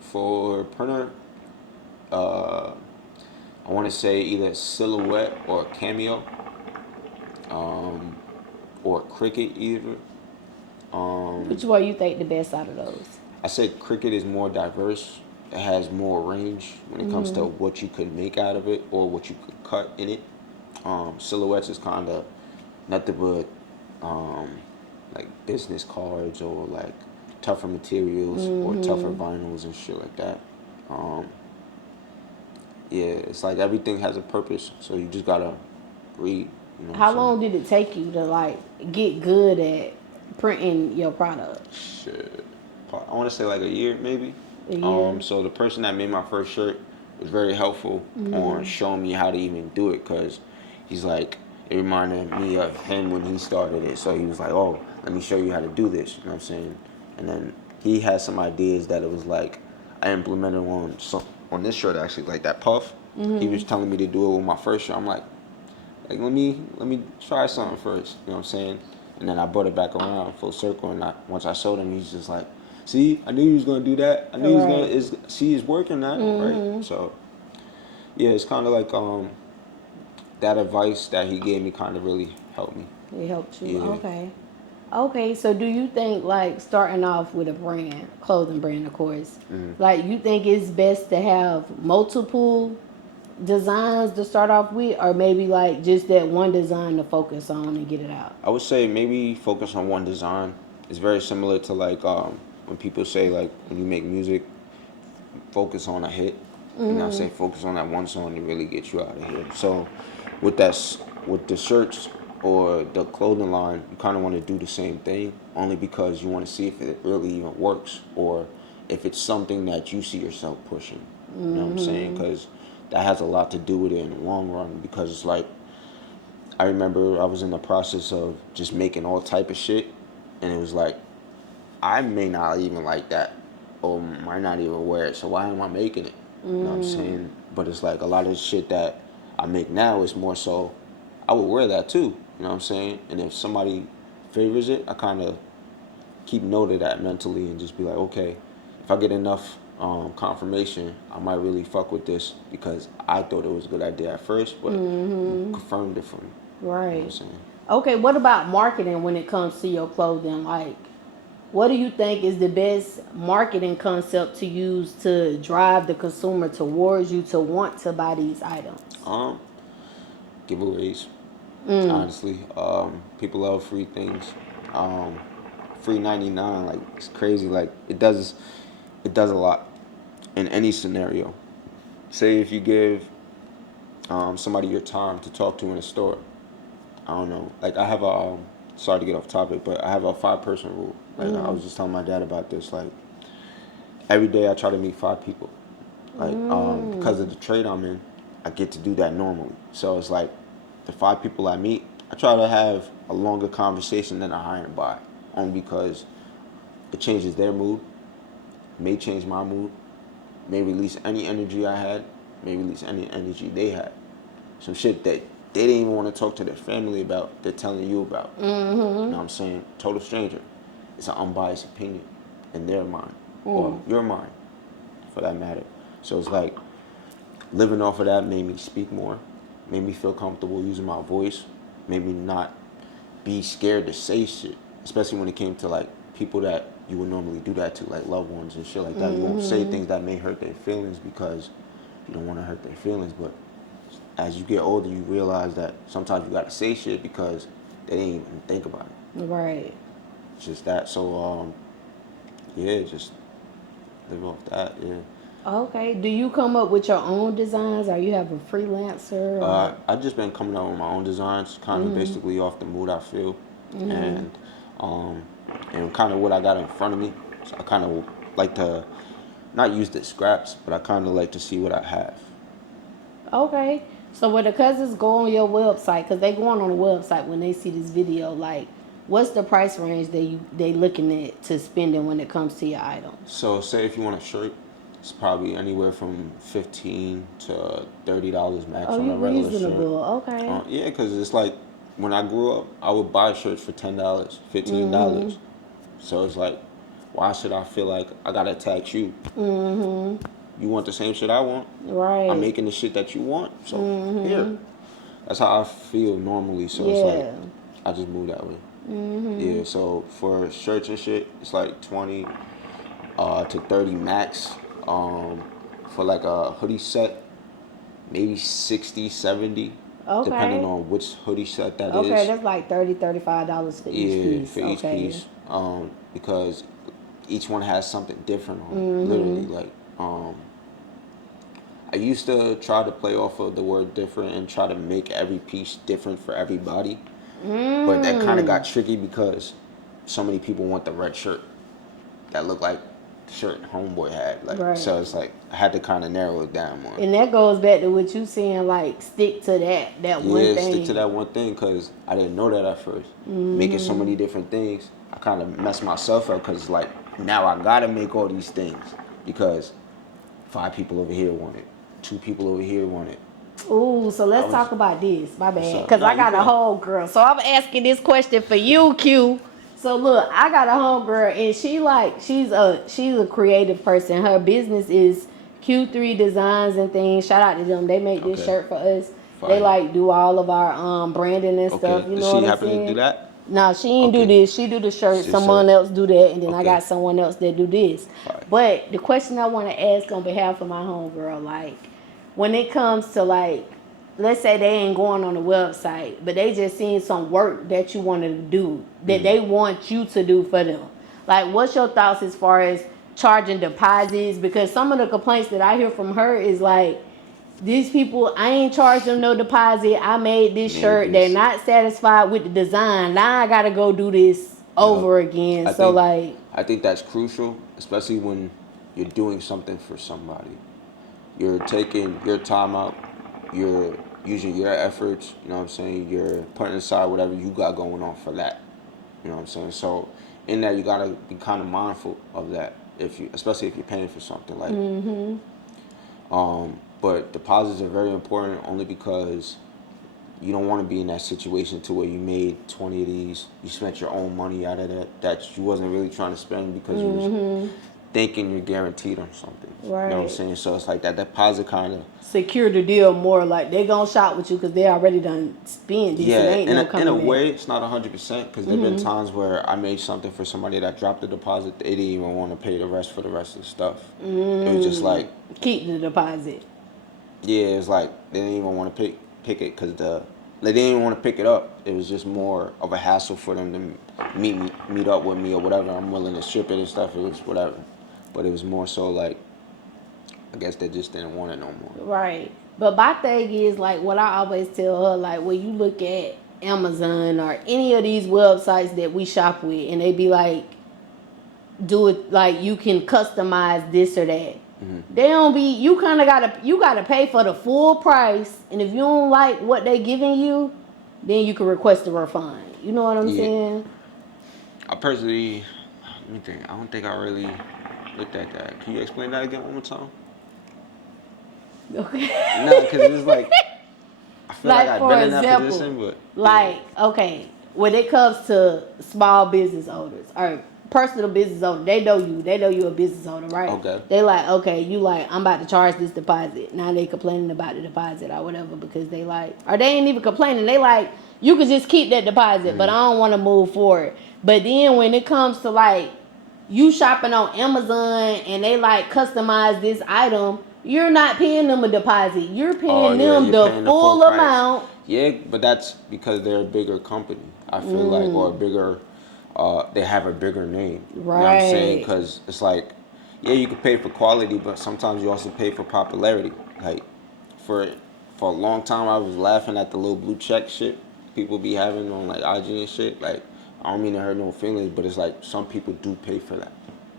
For printer, uh, I want to say either Silhouette or Cameo, or Cricut either. Which one you think the best out of those? I say Cricut is more diverse. It has more range when it comes to what you could make out of it or what you could cut in it. Silhouettes is kind of nothing but like business cards or like tougher materials or tougher vinyls and shit like that. Um, yeah, it's like everything has a purpose, so you just gotta read. You know what I'm How saying? long did it take you to like get good at printing your product? Shit. I want to say like a year maybe. A year? So the person that made my first shirt was very helpful on showing me how to even do it, because he's like, it reminded me of him when he started it. So he was like, oh, let me show you how to do this. You know what I'm saying? And then he had some ideas that it was like I implemented on this shirt actually, like that puff. He was telling me to do it with my first shirt. I'm like let me try something first. You know what I'm saying? And then I brought it back around full circle. And once I showed him, he's just like, "See, I knew you was gonna do that. I knew he was gonna. Right. See, it's working now, right?" So yeah, it's kind of like that advice that he gave me kind of really helped me. It helped you. Yeah. Okay. Okay, so do you think like starting off with a brand, clothing brand of course, like you think it's best to have multiple designs to start off with or maybe like just that one design to focus on and get it out? I would say maybe focus on one design. It's very similar to like when people say like when you make music, focus on a hit. And I say focus on that one song to really get you out of here. So with with the shirts or the clothing line, you kind of want to do the same thing, only because you want to see if it really even works or if it's something that you see yourself pushing. You know what I'm saying? Because that has a lot to do with it in the long run. Because it's like I remember I was in the process of just making all type of shit, and it was like I may not even like that or might not even wear it, so why am I making it? You know what I'm saying? But it's like a lot of the shit that I make now is more so I would wear that too. You know what I'm saying? And if somebody favors it, I kind of keep note of that mentally and just be like, okay, if I get enough confirmation, I might really fuck with this because I thought it was a good idea at first, but you confirmed it for me. You know what I'm Right. saying? Okay, what about marketing when it comes to your clothing? Like, what do you think is the best marketing concept to use to drive the consumer towards you to want to buy these items? Um, Giveaways. Honestly, people love free things. Free 99, like it's crazy. Like it does a lot in any scenario. Say if you give somebody your time to talk to in a store. I don't know. Like I have a sorry to get off topic, but I have a 5-person rule. Like I was just telling my dad about this. Like every day I try to meet 5 people. Like because of the trade I'm in, I get to do that normally. So it's like the 5 people I meet, I try to have a longer conversation than a high and buy, only because it changes their mood, may change my mood, may release any energy I had, may release any energy they had. Some shit that they didn't even want to talk to their family about, they're telling you about. You know what I'm saying? Total stranger. It's an unbiased opinion in their mind, or your mind, for that matter. So it's like living off of that made me speak more, made me feel comfortable using my voice, made me not be scared to say shit, especially when it came to like people that you would normally do that to, like loved ones and shit like that. You won't say things that may hurt their feelings because you don't want to hurt their feelings, but as you get older, you realize that sometimes you gotta say shit because they didn't even think about it. Right. It's just that. So, yeah, just live off that. Yeah. Okay. Do you come up with your own designs, or you have a freelancer? Or? I've just been coming up with my own designs, kind of basically off the mood I feel, and um, and kind of what I got in front of me. So I kind of like to not use the scraps, but I kind of like to see what I have. Okay. So when the cousins go on your website, because they going on the website when they see this video, like, what's the price range they looking at to spending when it comes to your items? So say if you want a shirt, it's probably anywhere from $15 to $30 max Oh, on you a regular reasonable. shirt. Okay. Yeah, because it's like when I grew up, I would buy shirts for $10, $15. So it's like, why should I feel like I gotta tax you? You want the same shit I want. I'm Right. making the shit that you want. So here, that's how I feel normally. So it's like Yeah. I just move that way. Yeah. So for shirts and shit, it's like 20 to 30 max. For like a hoodie set, maybe 60, 70, depending Okay. on which hoodie set that Okay, is. that's like $30, $35 for each Yeah, piece. for each Okay. piece. Because each one has something different on it. Literally, like I used to try to play off of the word different and try to make every piece different for everybody. But that kind of got tricky because so many people want the red shirt that looked like the shirt Homeboy had. Like, Right. so it's like I had to kind of narrow it down more. And that goes back to what you saying, like, stick to that one Yeah, thing. stick to that one thing because I didn't know that at first. Making so many different things, I kind of messed myself up because like now I gotta make all these things because 5 people over here want it, 2 people over here want it. Ooh, so let's was- talk about this. My What's bad. up? Because Nah, I you got a good. homegirl. So I'm asking this question for you, Q. So look, I got a homegirl and she's a creative person. Her business is Q3 Designs and things. Shout out to them. They make this Okay. shirt for us. Fire. They like do all of our branding and stuff. Okay. You Does know she what I'm happen saying? to do that? No, she ain't do Okay. this. She do the shirt. She Someone said- else do that, and then I Okay. got someone else that do this. Fire. But the question I want to ask on behalf of my homegirl, like, when it comes to like, let's say they ain't going on the website, but they just seen some work that you want to do that they want you to do for them. Like, what's your thoughts as far as charging deposits? Because some of the complaints that I hear from her is like, these people, I ain't charged them no deposit. I made this shirt. They're not satisfied with the design. Now I gotta go do this over again. I think that's crucial, especially when you're doing something for somebody. You're taking your time out. You're using your efforts. You know what I'm saying? You're putting aside whatever you got going on for that. You know what I'm saying? So in that, you gotta be kind of mindful of that. Especially if you're paying for something like. But deposits are very important only because you don't want to be in that situation to where you made 20 of these, you spent your own money out of that you wasn't really trying to spend because you was thinking you're guaranteed on something. Right. You know what I'm saying? So it's like that deposit kind of secure the deal more. Like they gonna shop with you because they already done spent. yeah. Ain't no In a back. way, it's not 100% because there've been times where I made something for somebody that dropped the deposit. They didn't even want to pay the rest for the rest of the stuff. It was just like keep the deposit. Yeah, it was like they didn't even want to pick it because they didn't even want to pick it up. It was just more of a hassle for them to meet up with me or whatever. I'm willing to ship it and stuff. It was whatever, but it was more so like I guess they just didn't want it no more. Right. But my thing is like what I always tell her, like when you look at Amazon or any of these websites that we shop with, and they be like, do it like you can customize this or that. They don't be. You kind of gotta pay for the full price, and if you don't like what they giving you, then you can request a refund. You know what I'm saying? I personally, let me think. I don't think I really looked at that. Can you explain that again one more time? Okay. No, because it's like I feel like I've for been in that example, position, but like okay, when it comes to small business owners or personal business owner, they know you a business owner, right? Okay. They like, okay, you like, I'm about to charge this deposit. Now they complaining about the deposit or whatever because they like, or they ain't even complaining. They like, you could just keep that deposit, but I don't want to move forward. But then when it comes to like you shopping on Amazon and they like customize this item, you're not paying them a deposit. You're paying them the full amount. Yeah, but that's because they're a bigger company. I feel like, or a bigger, they have a bigger name. Right. You know what I'm saying? Because it's like, yeah, you can pay for quality, but sometimes you also pay for popularity. Like, for a long time, I was laughing at the little blue check shit people be having on like IG and shit. Like, I don't mean to hurt no feelings, but it's like some people do pay for that.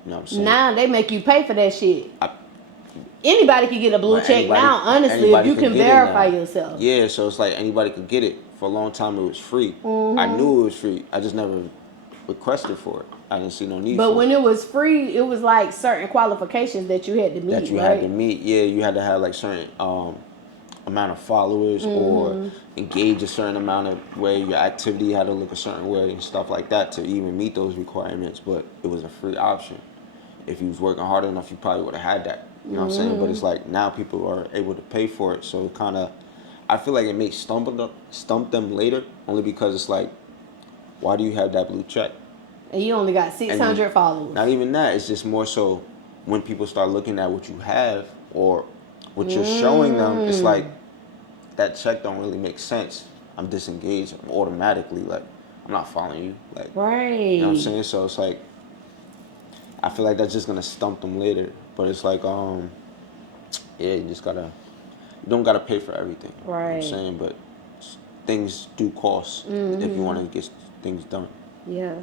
You know what I'm saying? Now they make you pay for that shit. Anybody can get a blue check now, honestly, if you can verify yourself. Yeah, so it's like anybody could get it. For a long time, it was free. I knew it was free. I just never requested for it. I didn't see no need for it. But when it was free, it was like certain qualifications that you had to meet, had to meet. Yeah, you had to have like certain amount of followers or engage a certain amount of where your activity had to look a certain way and stuff like that to even meet those requirements. But it was a free option. If you was working hard enough, you probably would have had that. You know what I'm saying? But it's like now people are able to pay for it. So it kind of, I feel like it may stump them later only because it's like, why do you have that blue check? And you only got 600 followers. Not even that. It's just more so when people start looking at what you have or what you're showing them, it's like that check don't really make sense. I'm disengaged. I'm automatically like, I'm not following you. Like, right. You know what I'm saying? So it's like, I feel like that's just gonna stump them later. But it's like, yeah, you don't gotta pay for everything. Right. You know what I'm saying? But things do cost if you want to get things done. Yeah.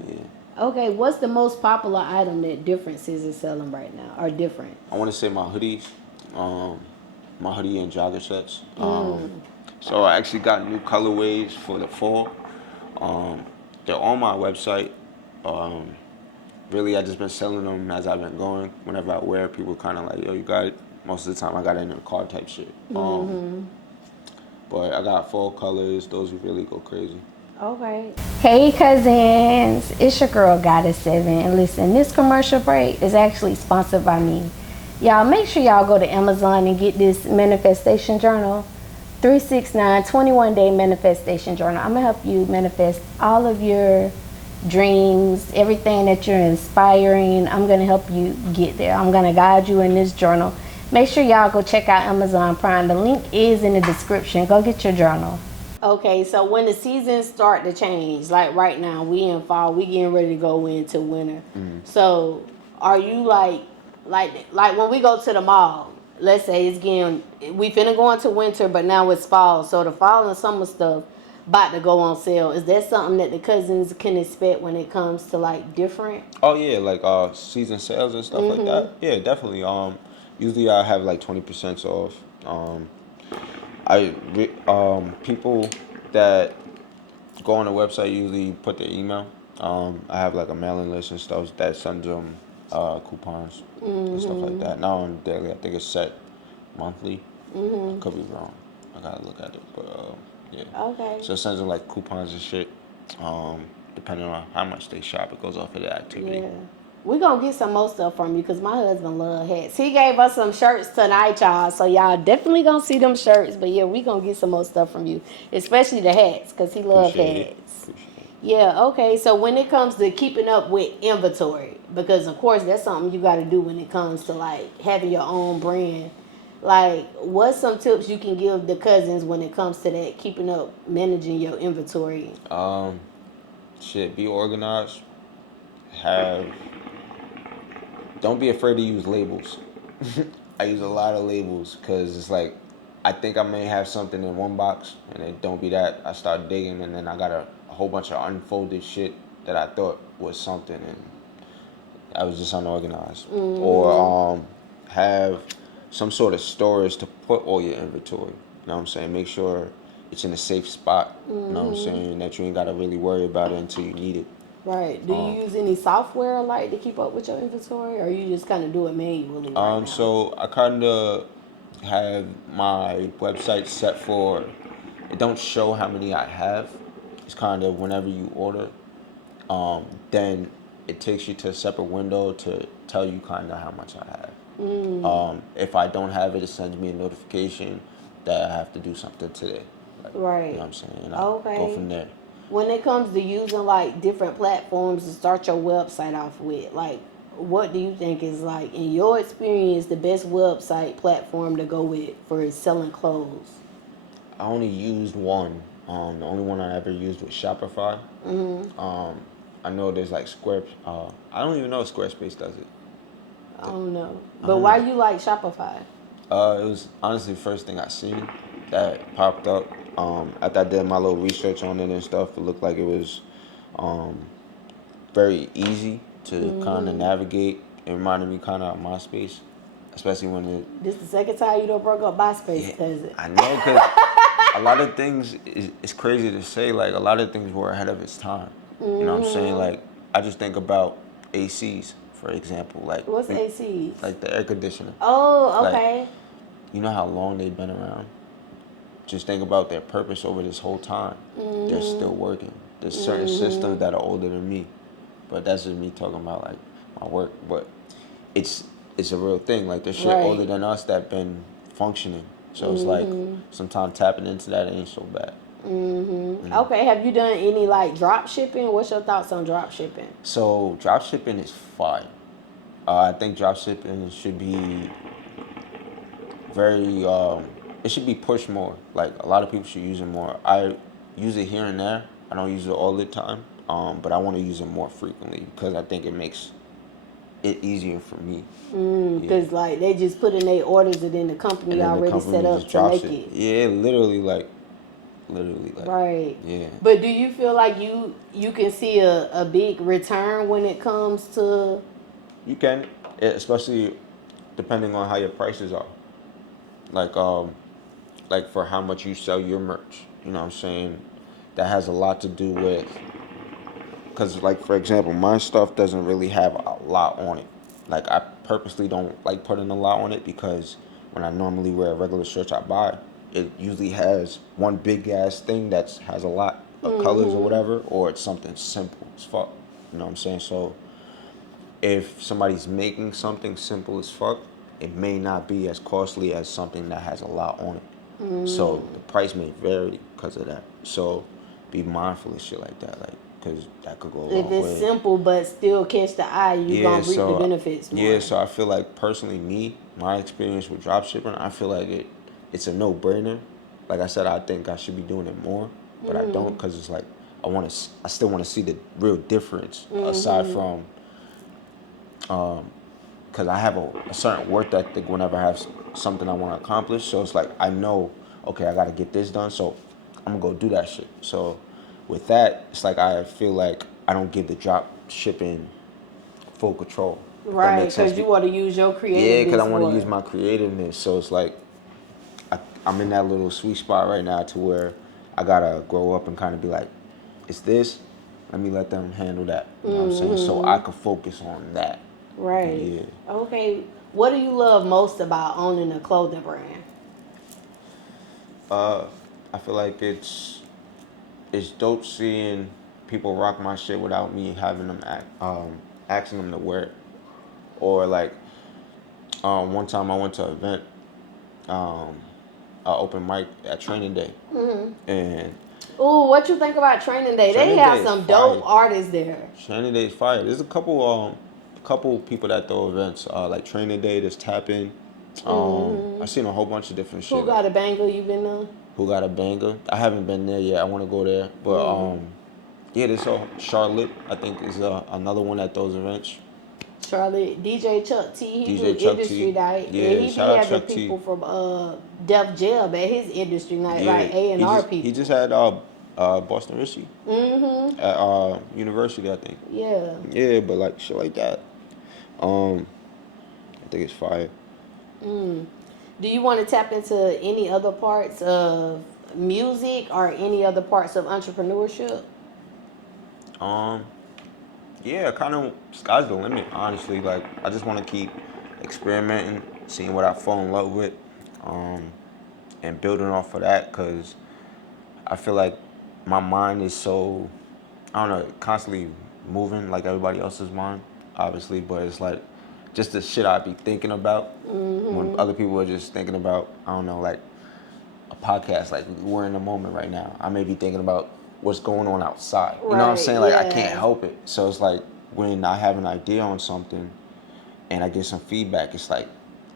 Okay, what's the most popular item that DESIGNZ is selling right now, or different? I want to say my hoodies, my hoodie and jogger sets. So I actually got new colorways for the fall. They're on my website. Really, I just been selling them as I've been going. Whenever I wear it, people kind of like, yo, you got it. Most of the time, I got it in a car type shit. But I got fall colors. Those would really go crazy. Okay. Hey, cousins. It's your girl, Goddess7. And listen, this commercial break is actually sponsored by me. Y'all, make sure y'all go to Amazon and get this manifestation journal. 369 21-day manifestation journal. I'm going to help you manifest all of your dreams, everything that you're inspiring. I'm going to help you get there. I'm going to guide you in this journal. Make sure y'all go check out Amazon Prime. The link is in the description. Go get your journal. Okay, so when the seasons start to change, like right now, we in fall, we getting ready to go into winter. So are you like when we go to the mall, let's say we finna go into winter, but now it's fall. So the fall and summer stuff about to go on sale. Is that something that the cousins can expect when it comes to like different? Oh yeah, like season sales and stuff like that. Yeah, definitely. Usually I have like 20% off. People that go on the website usually put their email. I have like a mailing list and stuff that sends them coupons and stuff like that. Not on daily. I think it's set monthly. I could be wrong. I gotta look at it, but yeah. Okay. So it sends them like coupons and shit. Depending on how much they shop, it goes off of the activity. Yeah. We gonna get some more stuff from you because my husband love hats. He gave us some shirts tonight, y'all. So y'all definitely gonna see them shirts. But yeah, we gonna get some more stuff from you, especially the hats, cause he love Appreciate it. hats. Appreciate it. Yeah. Okay. So when it comes to keeping up with inventory, because of course that's something you got to do when it comes to like having your own brand. Like, what's some tips you can give the cousins when it comes to that, keeping up, managing your inventory? Um, Shit, be organized. Have Don't be afraid to use labels. I use a lot of labels because it's like I think I may have something in one box, and it don't be that. I start digging, and then I got a whole bunch of unfolded shit that I thought was something, and I was just unorganized. Or have some sort of storage to put all your inventory. You know what I'm saying? Make sure it's in a safe spot. You know what I'm saying? That you ain't gotta really worry about it until you need it. Right. Do you use any software like to keep up with your inventory, or you just kind of do it manually right now? So I kind of have my website set for. It don't show how many I have. It's kind of whenever you order, then it takes you to a separate window to tell you kind of how much I have. If I don't have it, it sends me a notification that I have to do something today. Like, Right. You know what I'm saying? And I go Okay. from there. When it comes to using like different platforms to start your website off with, like, what do you think is, like, in your experience, the best website platform to go with for selling clothes? I only used one. The only one I ever used was Shopify. I know there's like Square. I don't even know if Squarespace does it. I don't know. But why you like Shopify? It was honestly the first thing I seen that popped up. After I did my little research on it and stuff, it looked like it was um, very easy to kind of navigate. It reminded me kind of of MySpace, especially when it. This the second time you done broke up MySpace, Yeah, cousin. I know, because a lot of things it's crazy to say. Like a lot of things were ahead of its time. You know what I'm saying? Like I just think about ACs, for example. What's ACs? Like the air conditioner. Oh, Like, okay. you know how long they've been around? Just think about their purpose over this whole time. They're still working. There's certain systems that are older than me, but that's just me talking about like my work. But it's it's a real thing. Like there's shit older Right. than us that been functioning. So it's like sometimes tapping into that ain't so bad. Okay, have you done any like drop shipping? What's your thoughts on drop shipping? So drop shipping is fine. I think drop shipping should be very. It should be pushed more. Like a lot of people should use it more. I use it here and there. I don't use it all the time. But I want to use it more frequently because I think it makes it easier for me. Because like they just put in their orders and then the company And then the already company set up just to drops make it. it. Yeah, literally like. Right. Yeah. But do you feel like you can see a big return when it comes to? You can, especially depending on how your prices are. Like like for how much you sell your merch. You know what I'm saying? That has a lot to do with, because like for example, my stuff doesn't really have a lot on it. Like I purposely don't like putting a lot on it because when I normally wear a regular shirt I buy, it usually has one big ass thing that has a lot of colors or whatever, or it's something simple as fuck. You know what I'm saying? So if somebody's making something simple as fuck, it may not be as costly as something that has a lot on it. So the price may vary because of that. So be mindful of shit like that, like because that could go a If long it's way. simple but still catch the eye, you gonna reap the benefits more. Yeah, so I feel like personally, my experience with dropshipping, I feel like it's a no brainer. Like I said, I think I should be doing it more, but I don't because it's like I still want to see the real difference aside from because I have a certain work ethic whenever I have something I want to accomplish. So it's like I know, okay, I got to get this done. So I'm gonna go do that shit. So with that, it's like I feel like I don't give the drop shipping full control. If that Right, makes sense. because you want to use your Yeah, creativeness because I want more. to use my creativeness. So it's like I'm in that little sweet spot right now to where I gotta grow up and kind of be like, it's this. Let me let them handle that. You know what I'm saying? So I can focus on that. Right. Yeah. Okay. What do you love most about owning a clothing brand? I feel like it's dope seeing people rock my shit without me having them act asking them to wear it. Or like, one time I went to an event, an open mic at Training Day, and Ooh, what you think about Training Day? They Training have Day is some fire. dope artists there. Training Day is fire. There's a couple people that throw events, like Training Day. There's Tap In. I've seen a whole bunch of different shit. Who got a banger? You been there? Who got a banger? I haven't been there yet. I want to go there, but yeah, there's Charlotte. I think is another one that throws events. Charlotte, DJ Chuck T, he DJ do Chuck industry T. night. Yeah, And he be shout out having Chuck T. people from Def Jam at his industry night, Yeah, like A&R people. he just had Boston Richie at university, I think. Yeah. Yeah, but like shit like that. I think it's fire. Do you want to tap into any other parts of music or any other parts of entrepreneurship? Yeah, kind of sky's the limit, honestly. Like I just want to keep experimenting, seeing what I fall in love with, and building off of that. Cause I feel like my mind is so, I don't know, constantly moving like everybody else's mind, obviously. But it's like just the shit I be thinking about when other people are just thinking about, I don't know, like a podcast. Like we're in the moment right now. I may be thinking about what's going on outside. You know what I'm Right, saying? Like I yeah. can't help it. So it's like when I have an idea on something and I get some feedback, it's like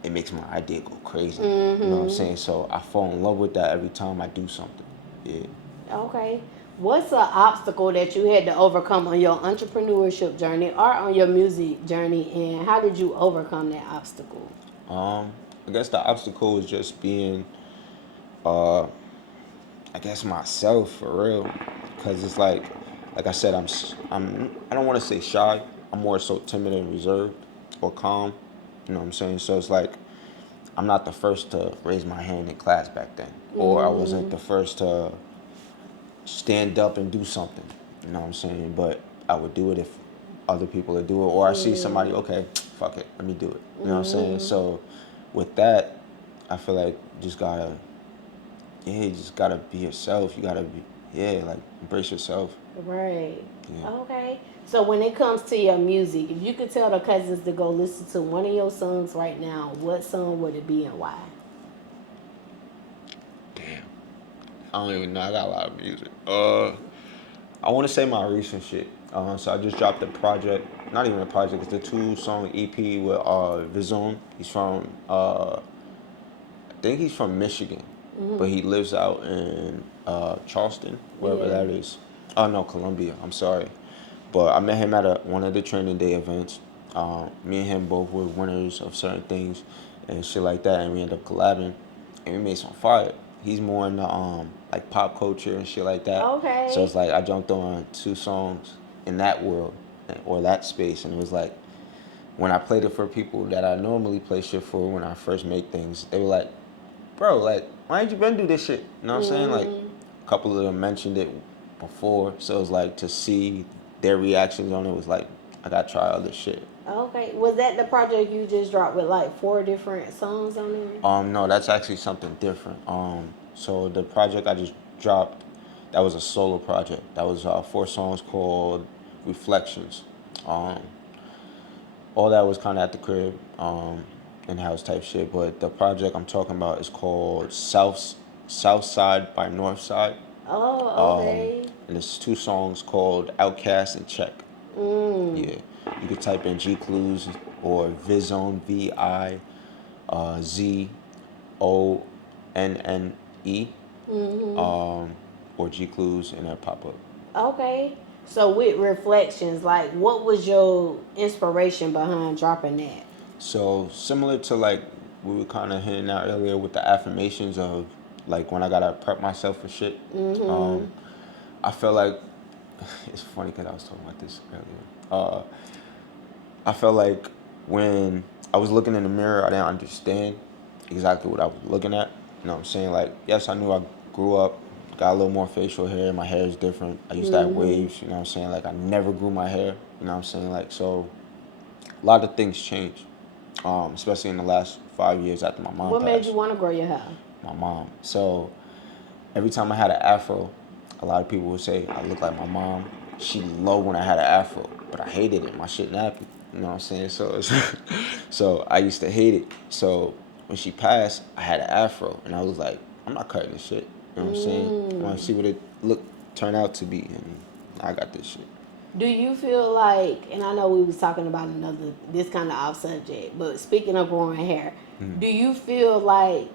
it makes my idea go crazy. You know what I'm saying? So I fall in love with that every time I do something. Yeah. Okay. What's an obstacle that you had to overcome on your entrepreneurship journey or on your music journey, and how did you overcome that obstacle? I guess the obstacle is just being, I guess myself for real, because it's like I said, I don't want to say shy. I'm more so timid and reserved or calm. You know what I'm saying? So it's like I'm not the first to raise my hand in class back then, or I wasn't the first to stand up and do something. You know what I'm saying? But I would do it if other people would do it, or I see somebody, okay, fuck it, let me do it. You know what I'm saying? So with that, I feel like you just gotta be yourself. You gotta be, like embrace yourself. Right. Yeah. Okay. So when it comes to your music, if you could tell the cousins to go listen to one of your songs right now, what song would it be and why? Damn. I don't even know. I got a lot of music. I want to say my recent shit. So I just dropped a project. Not even a project. It's a 2-song EP with Vizon. He's from I think he's from Michigan, but he lives out in Charleston, wherever that is. Oh no, Columbia. I'm sorry, but I met him at one of the Training Day events. Me and him both were winners of certain things and shit like that, and we ended up collabing, and we made some fire. He's more in the like pop culture and shit like that. Okay. So it's like I jumped on 2 songs in that world or that space, and it was like when I played it for people that I normally play shit for when I first make things, they were like, bro, like, why ain't you been do this shit? You know what I'm saying? Like, a couple of them mentioned it before, so it was like to see their reactions on it was like, I gotta try other shit. Okay. Was that the project you just dropped with like 4 different songs on there? No, that's actually something different. So the project I just dropped, that was a solo project. That was 4 songs called Reflections. All that was kind of at the crib, in-house type shit. But the project I'm talking about is called South Side by North Side. Oh, okay. And it's 2 songs called Outcast and Check. Yeah, you could type in G-Cluez or Vizone, Vizonne, or G-Cluez, and that'll pop up. Okay. So with Reflections, like what was your inspiration behind dropping that? So similar to like we were kind of hinting out earlier with the affirmations of like when I gotta prep myself for shit. I feel like it's funny because I was talking about this earlier. I felt like when I was looking in the mirror, I didn't understand exactly what I was looking at. You know what I'm saying? Like, yes, I knew I grew up, got a little more facial hair. My hair is different. I used to have waves. You know what I'm saying? Like, I never grew my hair. You know what I'm saying? Like, so a lot of things changed, especially in the last 5 years after my mom What passed. made you want to grow your hair? My mom. So every time I had an afro, a lot of people would say I look like my mom. she loved when I had an afro, but I hated it. My shit nappy. You know what I'm saying? So, so I used to hate it. So when she passed, I had an afro, and I was like, I'm not cutting this shit. You know what I'm saying? I want to see what it turn out to be, and I got this shit. Do you feel like, and I know we was talking about this kind of off subject, but speaking of growing hair, do you feel like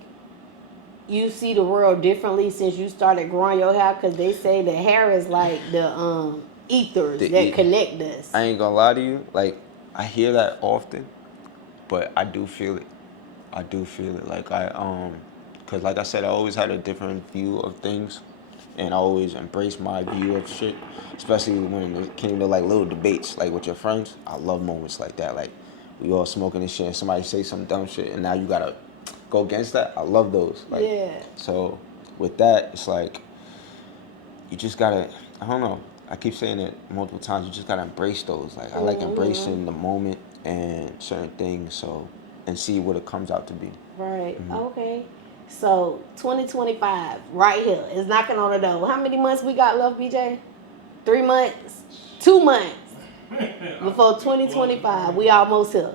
you see the world differently since you started growing your hair? Because they say the hair is like the ethers that connect us. I ain't gonna lie to you. Like, I hear that often, but I do feel it. I do feel it. Like, because like I said, I always had a different view of things, and I always embrace my view of shit, especially when it came to like little debates, like with your friends. I love moments like that. Like, we all smoking and shit, and somebody say some dumb shit, and now you gotta go against that. I love those. Like, yeah. So with that, it's like you just gotta. I don't know. I keep saying it multiple times. You just gotta embrace those. Like, I like embracing the moment and certain things. So, and see what it comes out to be. Right. Okay. So 2025, right here, is knocking on the door. How many months we got left, BJ? 3 months? 2 months before 2025. We almost here.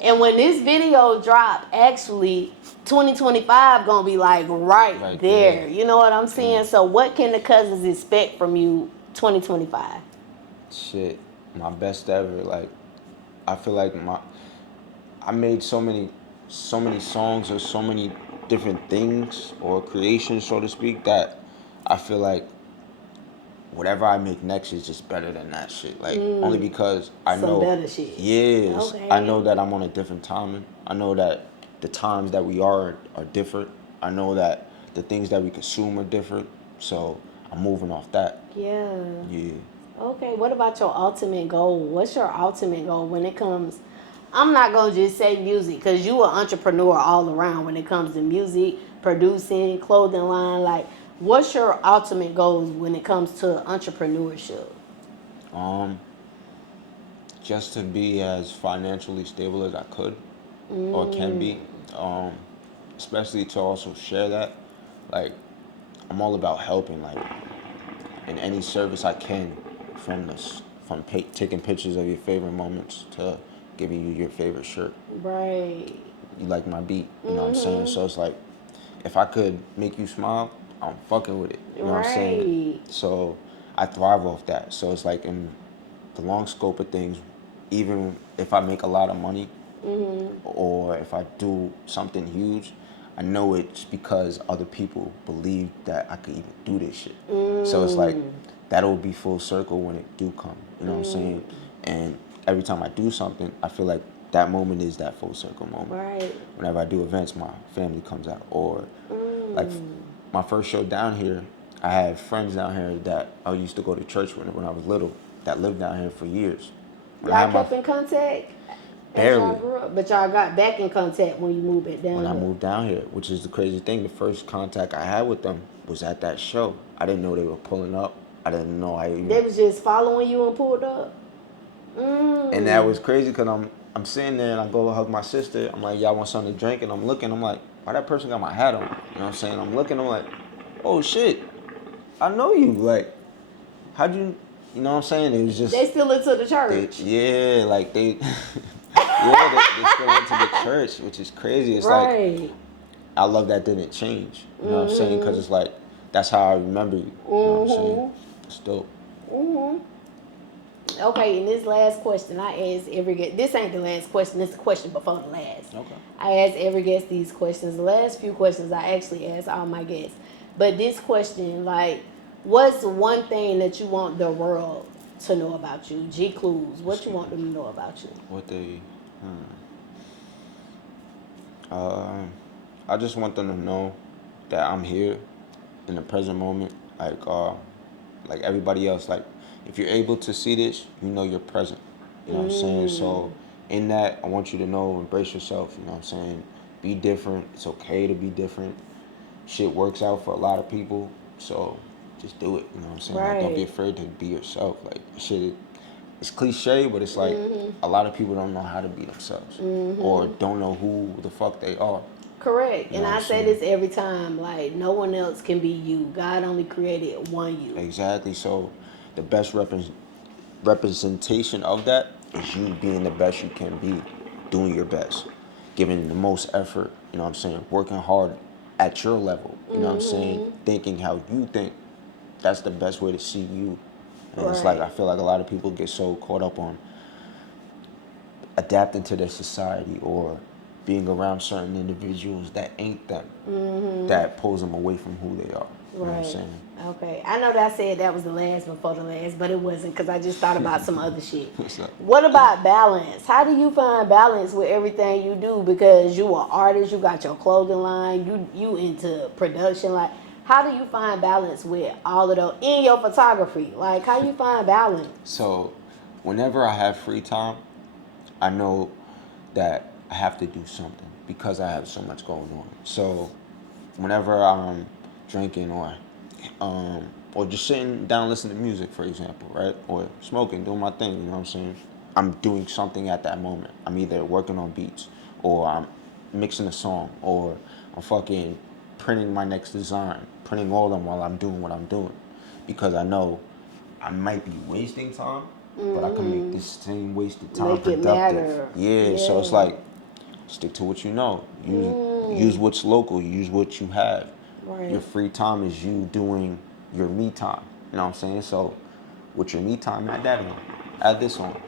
And when this video drop, actually, 2025 gonna be like right there. You know what I'm saying? So what can the cousins expect from you 2025? Shit, my best ever. Like, I feel like I made so many songs or so many different things or creations, so to speak, that I feel like whatever I make next is just better than that shit. Like, only because I know better shit. Yes. Okay. I know that I'm on a different timing. I know that the times that we are different. I know that the things that we consume are different. So I'm moving off that. Yeah. Yeah. Okay, what about your ultimate goal? What's your ultimate goal when it comes? I'm not gonna just say music, because you an entrepreneur all around when it comes to music, producing, clothing line. Like, what's your ultimate goals when it comes to entrepreneurship? Just to be as financially stable as I could or can be. Especially to also share that. Like, I'm all about helping, like, in any service I can, from taking pictures of your favorite moments to giving you your favorite shirt. Right. You like my beat, you know what I'm saying? So it's like, if I could make you smile, I'm fucking with it. You know what I'm saying? So I thrive off that. So it's like, in the long scope of things, even if I make a lot of money or if I do something huge, I know it's because other people believe that I could even do this shit. So it's like, that'll be full circle when it do come. You know what I'm saying? And every time I do something, I feel like that moment is that full circle moment. Right. Whenever I do events, my family comes out. Or like my first show down here, I have friends down here that I used to go to church with when I was little that lived down here for years. Y'all kept in contact? Barely. Y'all grew up, but y'all got back in contact when you moved back down When here. I moved down here, which is the crazy thing, the first contact I had with them was at that show. I didn't know they were pulling up. I didn't know They was just following you and pulled up? And that was crazy because I'm sitting there and I go hug my sister. I'm like, y'all want something to drink? And I'm looking, I'm like, why that person got my hat on? You know what I'm saying? I'm looking, I'm like, oh shit, I know you. Like, how'd you know what I'm saying? It was just. They still into the church. Yeah, like they. Yeah, they still went to the church, which is crazy. It's like, I love that didn't change. You know what I'm saying? Because it's like, that's how I remember you. You know what I'm saying? It's dope. Okay, and this last question I ask every guest. This ain't the last question. This is the question before the last. Okay. I ask every guest these questions. The last few questions I actually ask all my guests. But this question, like, what's one thing that you want the world to know about you? G-Cluez, what you want them to know about you? What they... I just want them to know that I'm here in the present moment. Like everybody else, like, if you're able to see this, you know you're present. You know what I'm saying? So in that, I want you to know, embrace yourself. You know what I'm saying? Be different. It's okay to be different. Shit works out for a lot of people. So just do it. You know what I'm saying? Like, don't be afraid to be yourself. Like, shit, it's cliche, but it's like a lot of people don't know how to be themselves or don't know who the fuck they are. Correct. And I say this every time, like, no one else can be you. God only created one you. Exactly. So the best representation of that is you being the best you can be, doing your best, giving the most effort, you know what I'm saying, working hard at your level, you know what I'm saying, thinking how you think. That's the best way to see you. And it's like, I feel like a lot of people get so caught up on adapting to their society or being around certain individuals that ain't them, that pulls them away from who they are. You know what I'm saying? Okay. I know that I said that was the last before the last, but it wasn't because I just thought about some other shit. What's up? What about balance? How do you find balance with everything you do? Because you are artist, you got your clothing line, you into production. Like, how do you find balance with all of those in your photography? Like, how you find balance? So, whenever I have free time, I know that I have to do something because I have so much going on. So, whenever I'm drinking or just sitting down listening to music, for example, right? Or smoking, doing my thing, you know what I'm saying? I'm doing something at that moment. I'm either working on beats or I'm mixing a song or I'm fucking printing my next design, printing all of them while I'm doing what I'm doing. Because I know I might be wasting time, but I can make this same wasted time Make it productive. matter. Yeah, so it's like, stick to what you know. Use what's local. Use what you have. Right. Your free time is you doing your me time. You know what I'm saying? So, with your me time, add that on. Add this on.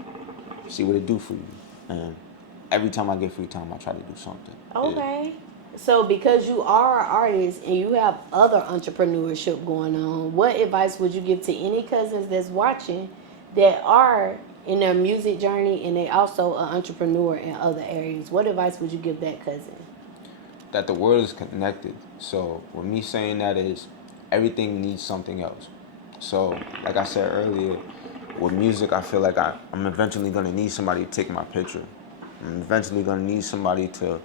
See what it do for you. And every time I get free time, I try to do something. Okay. So because you are an artist and you have other entrepreneurship going on, what advice would you give to any cousins that's watching that are in their music journey and they also an entrepreneur in other areas? What advice would you give that cousin? That the world is connected. So with me saying that is everything needs something else. So like I said earlier, with music, I feel like I'm eventually gonna need somebody to take my picture. I'm eventually gonna need somebody to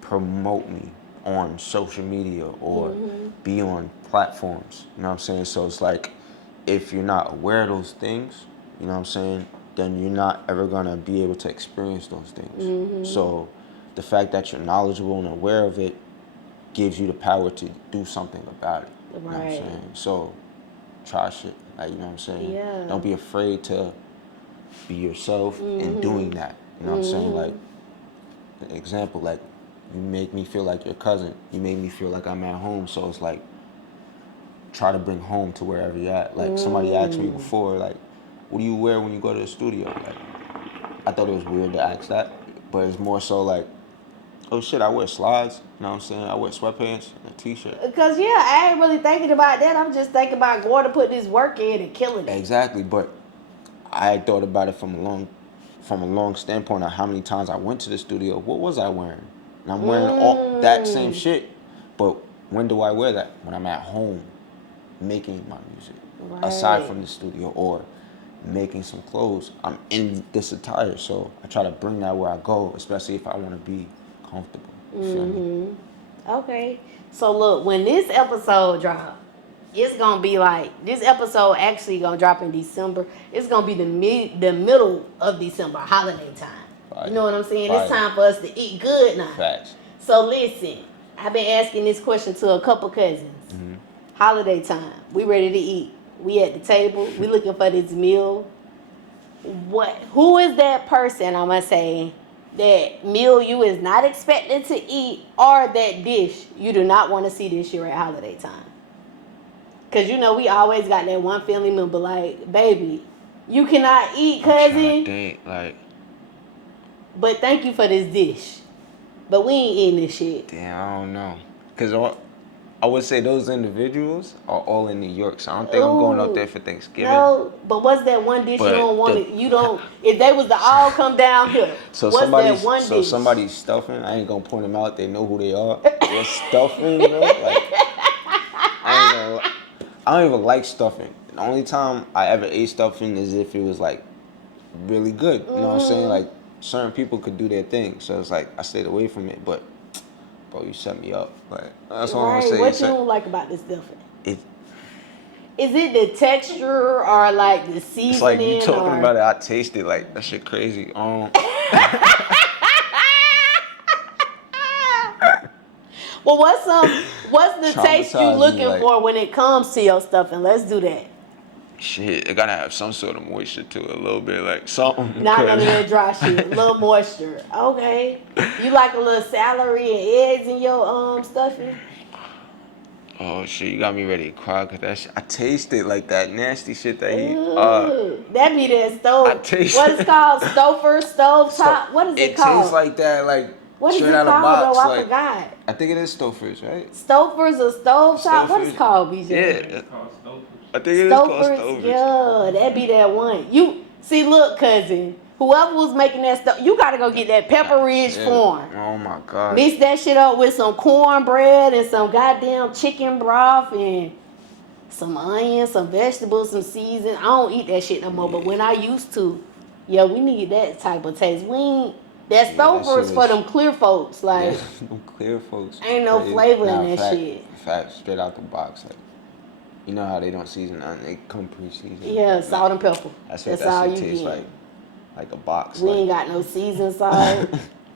promote me on social media or be on platforms. You know what I'm saying? So it's like if you're not aware of those things, you know what I'm saying, then you're not ever gonna be able to experience those things. So the fact that you're knowledgeable and aware of it gives you the power to do something about it. You know what I'm saying? So try shit. Like, you know what I'm saying? Yeah. Don't be afraid to be yourself in doing that. You know what I'm saying? Like, an example, like, you make me feel like your cousin. You make me feel like I'm at home. So it's like, try to bring home to wherever you're at. Like, somebody asked me before, like, what do you wear when you go to the studio? Like, I thought it was weird to ask that, but it's more so like, oh shit, I wear slides. You know what I'm saying? I wear sweatpants and a t-shirt. Because, yeah, I ain't really thinking about that. I'm just thinking about going to put this work in and killing it. Exactly, but I thought about it from a long standpoint of how many times I went to the studio. What was I wearing? And I'm wearing all that same shit, but when do I wear that? When I'm at home making my music. Aside from the studio or making some clothes, I'm in this attire, so I try to bring that where I go, especially if I want to be comfortable. You feel me? Okay. So look, when this episode drop, it's gonna be like this episode actually gonna drop in December. It's gonna be the middle of December, holiday time. Fire. You know what I'm saying? Fire. It's time for us to eat good now. Facts. So listen, I've been asking this question to a couple cousins. Holiday time, we ready to eat. We at the table. We looking for this meal. Who is that person? I'm gonna say that meal you is not expected to eat, or that dish you do not want to see this year at holiday time. Cause you know we always got that one family member like, baby, you cannot eat, cousin. Like, but thank you for this dish. But we ain't eating this shit. damn, I don't know. Cause I would say those individuals are all in New York, so I don't think I'm going out there for Thanksgiving. No, but what's that one dish you don't want it? You don't. If they was to all come down here, So what's that one dish? So somebody's stuffing. I ain't gonna point them out. They know who they are. They're stuffing, you know. Like, I don't even like stuffing. The only time I ever ate stuffing is if it was like really good. You know what I'm saying? Like certain people could do their thing, so it's like I stayed away from it. But bro, you set me up. Like that's all I'm gonna say. What you don't like about this stuffing? It, Is it the texture or like the seasoning? It's like you talking about it. I taste it like that shit crazy. Well, what's the taste you looking like, for when it comes to your stuffing? Let's do that. Shit, it gotta have some sort of moisture to it, a little bit, like something. Not none of that dry shit. A little moisture. Okay. You like a little celery and eggs in your stuffing? Oh shit, you got me ready to cry, cause that shit, I taste it like that nasty shit that he. Ooh, that be that stove. I taste What is it. called stouffer, stove So, top. What is it it called? tastes like that, like What is straight it out of called box. though? I Like forgot. I think it is Stouffer's, right? Stouffer's or stove top? What is it Stouffer's. called, BJ? Yeah, It's called Stouffer's. I think it is called Stouffer's, Stouffer's. yeah, that be that one. You see, look, cousin, whoever was making that stuff, you gotta go get that Pepper Ridge Yeah. Farm. Oh my god. Mix that shit up with some cornbread and some goddamn chicken broth and some onions, some vegetables, some seasoning. I don't eat that shit no more, but when I used to, yeah, we need that type of taste. We ain't, that Stouffer's for them clear folks. Like, Yeah, them clear folks. ain't no crazy. flavor in Nah, that fact, shit. Fact, straight out the box. Like, you know how they don't season nothing, they come pre-seasoned. Yeah, salt and pepper. That's what all that you shit tastes get. like a box. We like. ain't got no seasoned salt.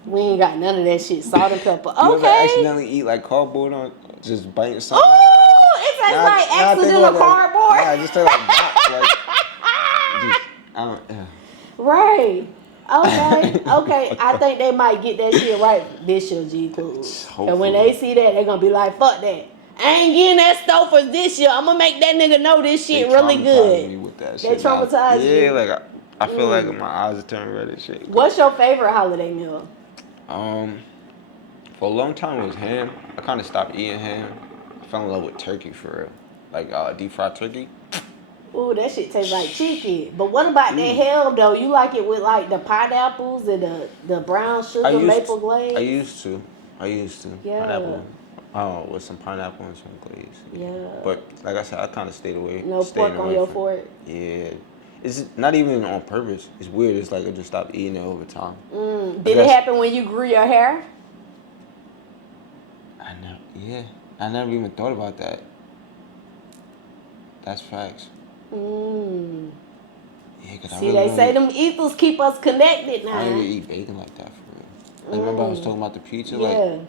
We ain't got none of that shit. Salt and pepper. Okay. You ever accidentally eat like cardboard on just biting something? Ooh, it tastes like accidental cardboard. Yeah, just tastes like box. Like, just, I don't, yeah. Right. Okay. I think they might get that shit right this year, G-Cluez. And when they see that, they're gonna be like, fuck that. I ain't getting that Stouffer's this year. I'm gonna make that nigga know this shit really good. Me with that They shit. traumatize you. Yeah, like I feel like my eyes are turning red and shit. What's your favorite holiday meal? For a long time it was ham. I kind of stopped eating ham. I fell in love with turkey for real, like deep fried turkey. Ooh, that shit tastes like chicken. But what about that ham though? You like it with like the pineapples and the brown sugar maple glaze? I used to. Yeah. Pineapple. Oh, with some pineapple and some glaze. Yeah. But like I said, I kind of stayed away. No pork on your fork? Yeah. It's not even on purpose. It's weird. It's like I just stopped eating it over time. Did it happen when you grew your hair? I never even thought about that. That's facts. Yeah, cause See, they say them ethers keep us connected now. I don't even eat bacon like that for real. Like, remember I was talking about the pizza? Yeah. Like,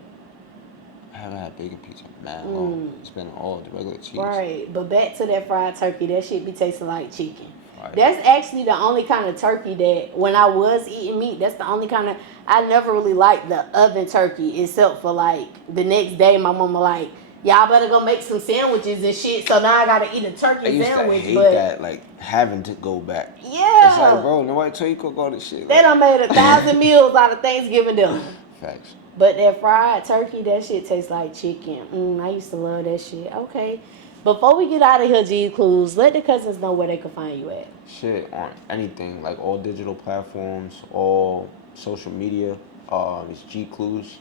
I haven't had bacon pizza in mad long. It's been all the regular cheese. Right, but back to that fried turkey, that shit be tasting like chicken. Right. That's actually the only kind of turkey that, when I was eating meat, that's the only kind of, I never really liked the oven turkey, except for like the next day my mama like, y'all better go make some sandwiches and shit, so now I gotta eat a turkey sandwich. I used to hate that, like, having to go back. Yeah. It's like, bro, nobody told you to cook all this shit. They done made 1,000 meals out of Thanksgiving dinner. Facts. But that fried turkey, that shit tastes like chicken. I used to love that shit. Okay. Before we get out of here, G-Cluez, let the cousins know where they can find you at. Shit, on anything, like all digital platforms, all social media. It's G-Cluez,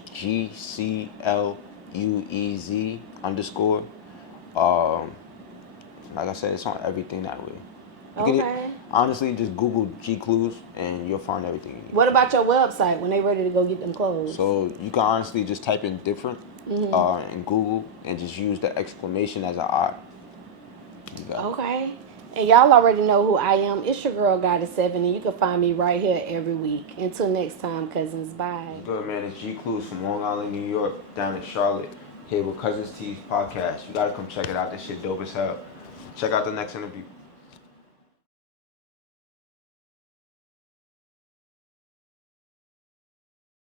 GCLUEZ_. Like I said, it's on everything that way. Honestly, just Google G-Cluez and you'll find everything you need. What about your website when they ready to go get them clothes? So you can honestly just type in different in Google and just use the exclamation as an I. Okay. And y'all already know who I am. It's your girl, Goddess7, and you can find me right here every week. Until next time, cousins. Bye. Good, man. It's G-Cluez from Long Island, New York, down in Charlotte. Here with Cuzn T's podcast. You gotta come check it out. This shit dope as hell. Check out the next interview.